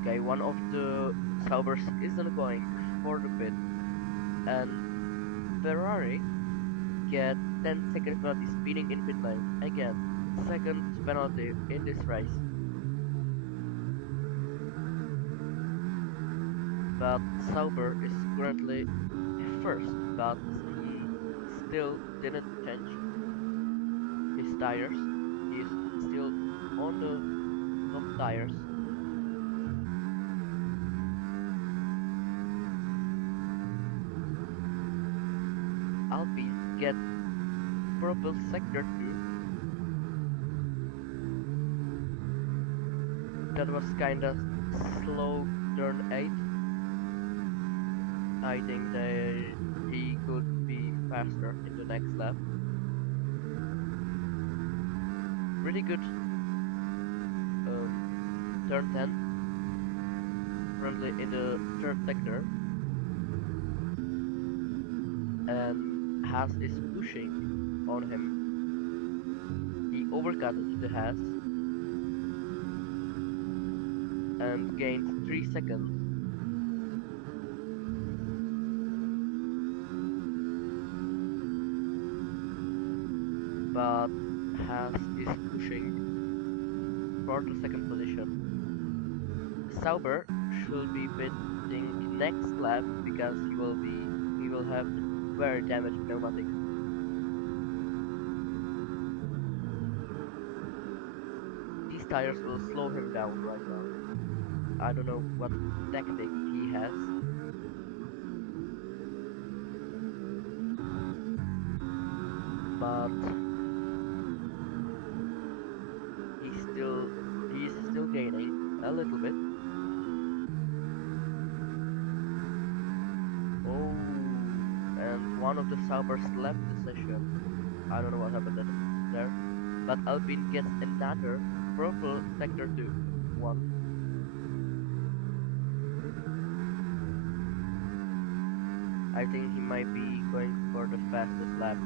Okay, one of the Saubers isn't going for the pit, and Ferrari get 10-second penalty speeding in pit lane. Again, second penalty in this race. But Sauber is currently first, but he still didn't change his tires. He's still on the soft tires. Alpine get purple sector 2. That was kinda slow turn 8. I think he could be faster in the next lap. Pretty good turn 10. Currently in the third sector. And Haas is pushing on him. He overcutted the Haas and gained 3 seconds. But Haas is pushing for the second position. Sauber should be pitting next lap because he will have very damaged pneumatics. These tires will slow him down right now. I don't know what tactic he has, but he's still he's still gaining a little bit. Oh, and one of the Saubers left the session. I don't know what happened there, but Alpine gets another purple sector 2 one. I think he might be going for the fastest lap.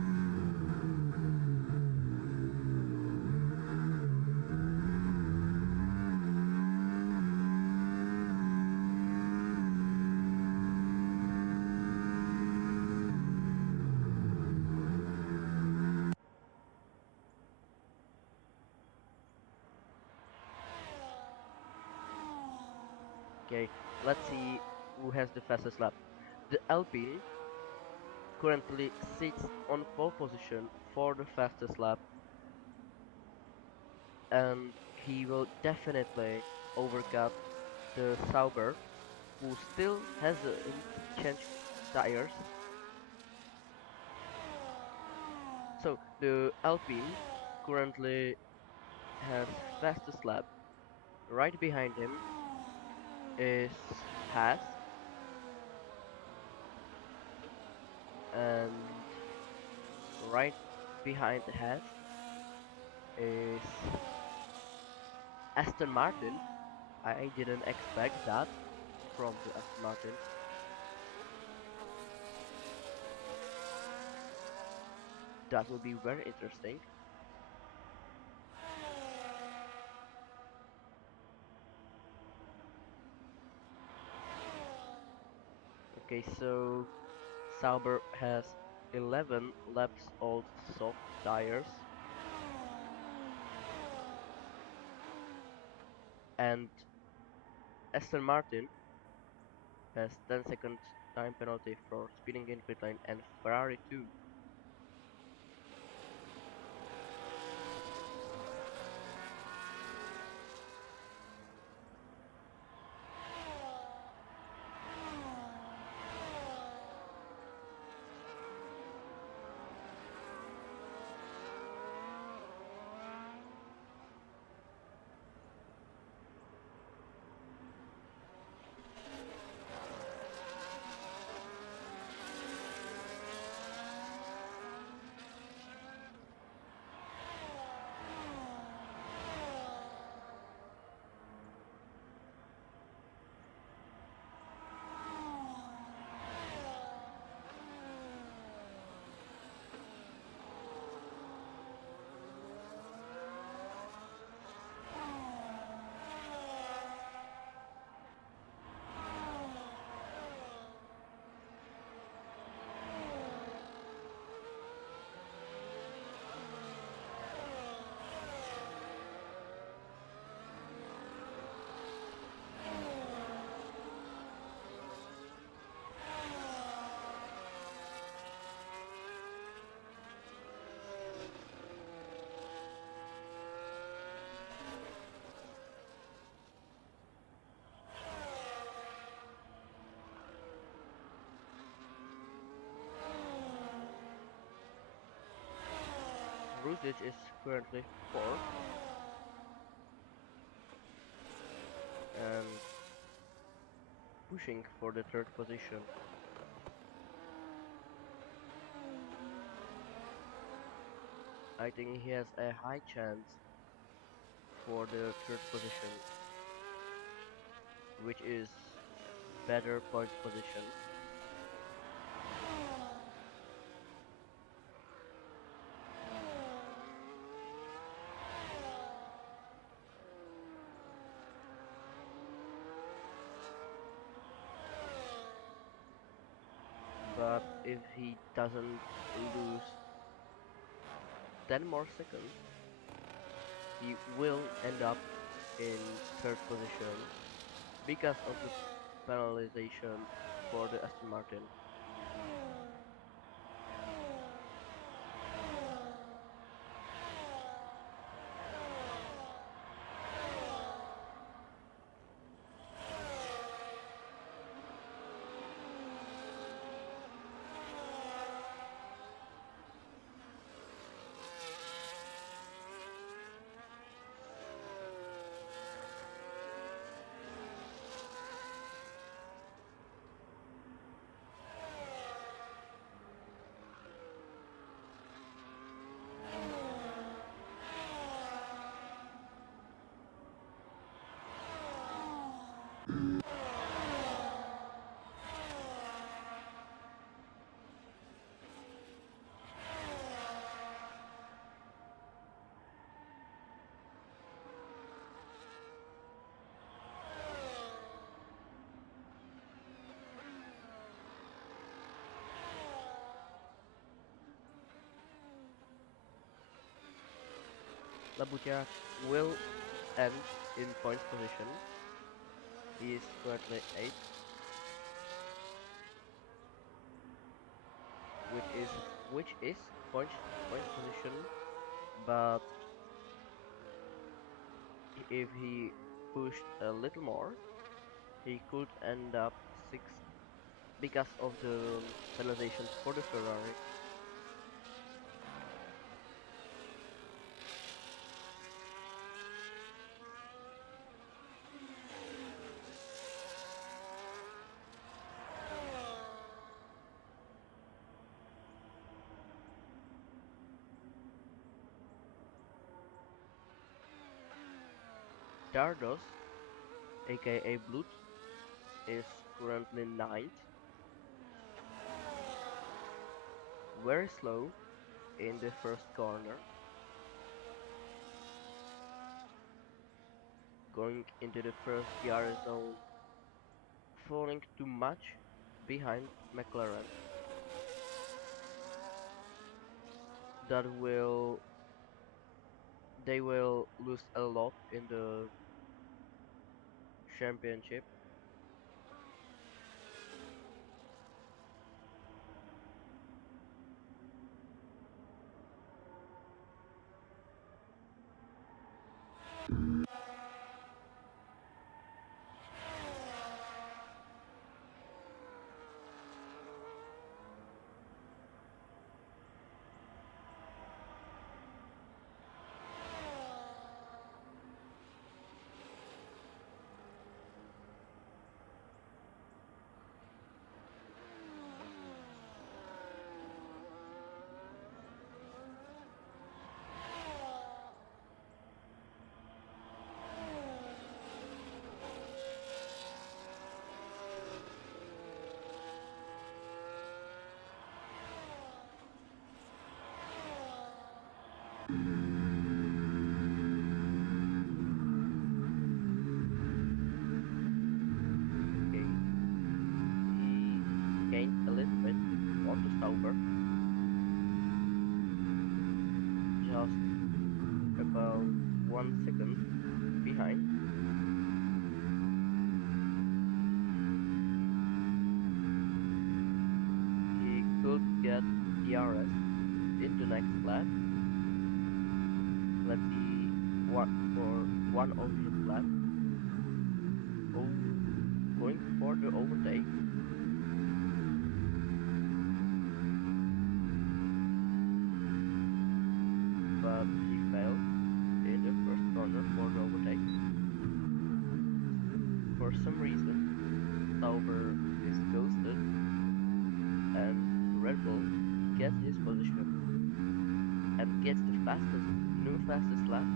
Okay, let's see who has the fastest lap. The Alpine currently sits on pole position for the fastest lap, and he will definitely overcut the Sauber, who still hasn't changed tires. So the Alpine currently has fastest lap. Right behind him is Haas, and right behind Haas is Aston Martin. I didn't expect that from the Aston Martin. That will be very interesting. Okay, so Sauber has 11 laps old soft tires, and Aston Martin has 10-second time penalty for speeding in pit lane, and Ferrari too. Rusic is currently fourth, and pushing for the third position. I think he has a high chance for the third position, which is better points position. But if he doesn't lose 10 more seconds, he will end up in third position because of the penalization for the Aston Martin. Labutiak will end in points position. He is currently 8th. which is point position, but if he pushed a little more, he could end up sixth because of the penalizations for the Ferrari. Dardos, aka Blut, is currently ninth, very slow in the first corner, going into the first gear zone, falling too much behind McLaren. That will they will lose a lot in the championship. Okay, he gained a little bit onto Sauber, just about 1 second behind. He could get DRS in the next lap. Let's see what for one of his laps. Oh, going for the overtake. But he failed in the first corner for the overtake. For some reason, Sauber is ghosted and Red Bull gets his position and gets the fastest lap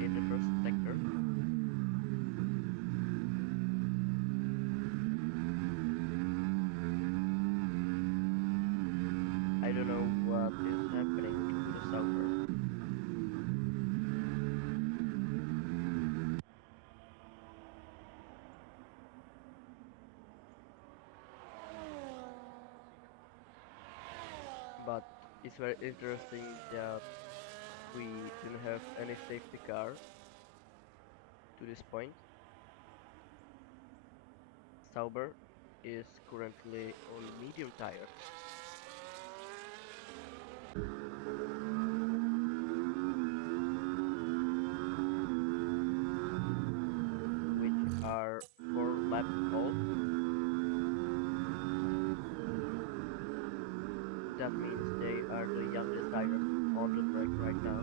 in the first sector. I don't know what is happening to the Sauber. But it's very interesting that we didn't have any safety car to this point. Sauber is currently on medium tires, which are 4 laps old. That means they are the youngest tires on the track right now.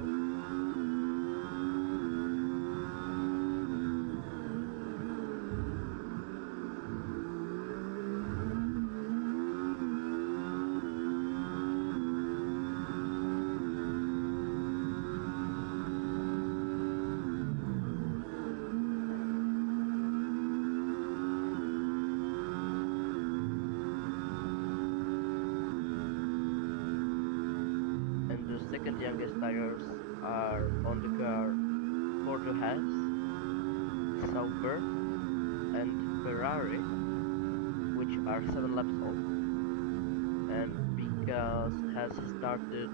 And the second youngest tires are on the car for the Haas, Sauber, and Ferrari, which are 7 laps old. And because Haas started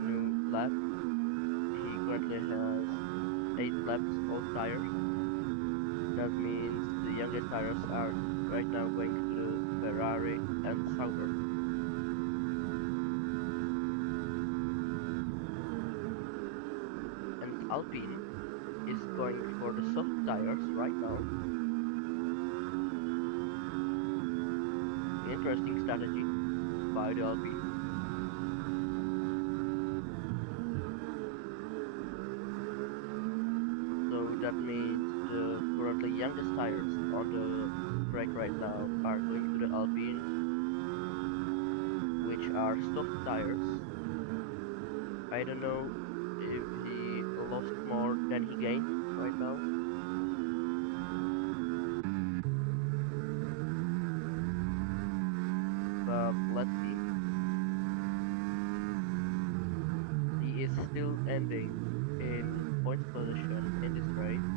new lap, he currently has 8 laps old tires. That means the youngest tires are right now going to Ferrari and Sauber. Alpine is going for the soft tires right now. Interesting strategy by the Alpine. So that means the currently youngest tires on the track right now are going to the Alpine, which are soft tires. I don't know if he lost more than he gained right now, but let's see. He is still ending in points position in this race.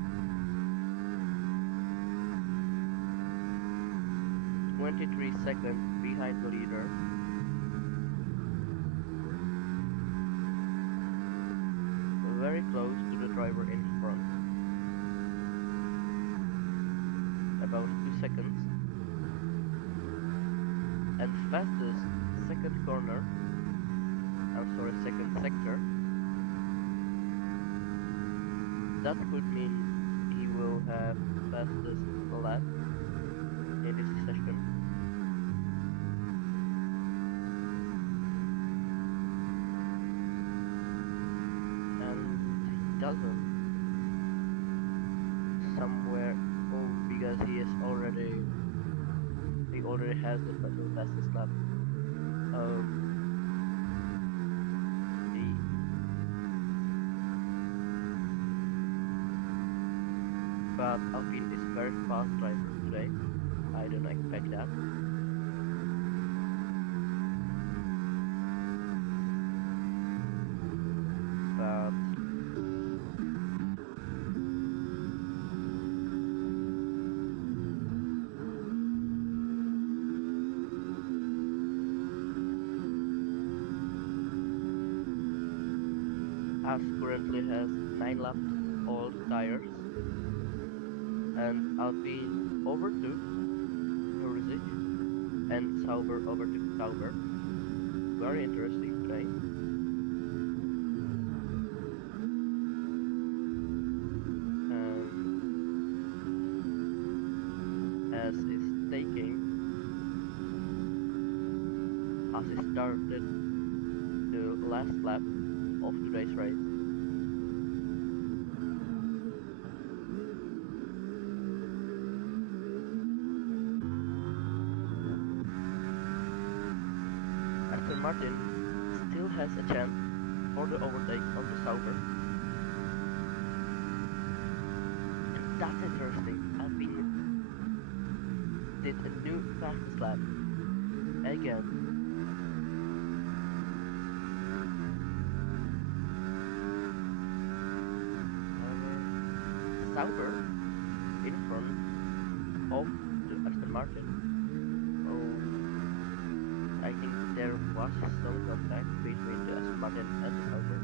23 seconds behind the leader. Very close to the driver in front. About 2 seconds. And fastest second corner. I'm sorry, second sector. That could mean he will have fastest lap in this session. And he doesn't. Somewhere, oh, because he already has the fastest lap. Um, he, but Alpine is very fast driver today. I don't expect that. But as currently has 9 laps old tires, and Alpine overtook Horsic and Sauber overtook Sauber. Very interesting today. And as is taking, as he started the last lap of today's race. Aston Martin still has a chance for the overtake of the Sauber. And that's interesting. Alpine did a new fastest lap again. However, Sauber in front of the Aston Martin. Oh, I think there was some contact between the Aston Martin and the Sauber.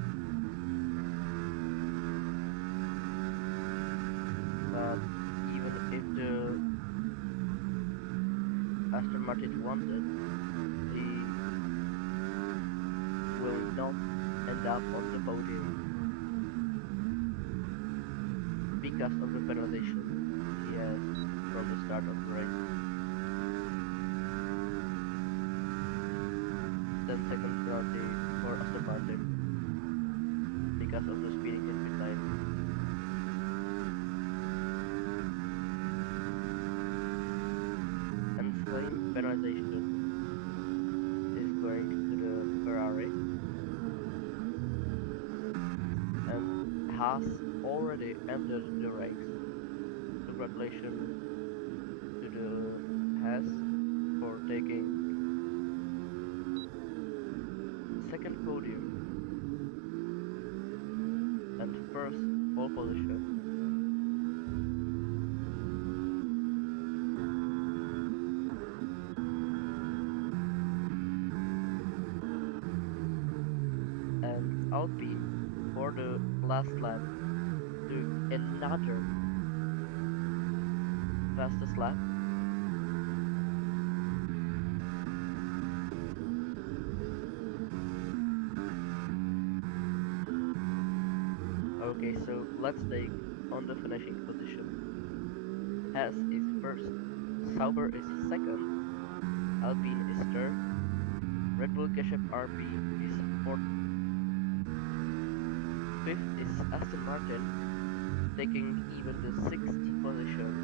But even if the Aston Martin wanted, he will not end up on the podium because of the penalization he has from the start of the race. 10-second penalty for Aston Martin because of the speeding in pit lane. And same penalization is going to the Ferrari. And Haas already ended the race. Congratulations to the Haas for taking second podium and first pole position. And Alpine for the last lap took another fastest lap. Okay, so let's take on the finishing position. Hess is first, Sauber is second, Alpine is third, Red Bull Ketchup RP is fourth, fifth is Aston Martin, taking even the sixth position.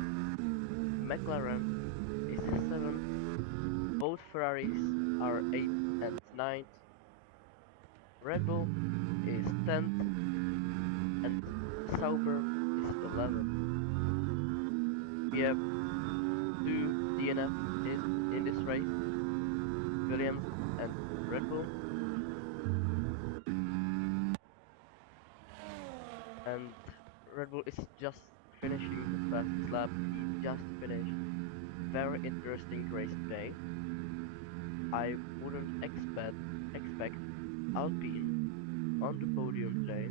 McLaren is seventh, both Ferraris are eighth and ninth, Red Bull is 10th, and Sauber is 11th. We have two DNF is in this race, Williams and Red Bull, and Red Bull is just finishing the fastest lap. He just finished. Very interesting race today. I wouldn't expect Alpine on the podium today.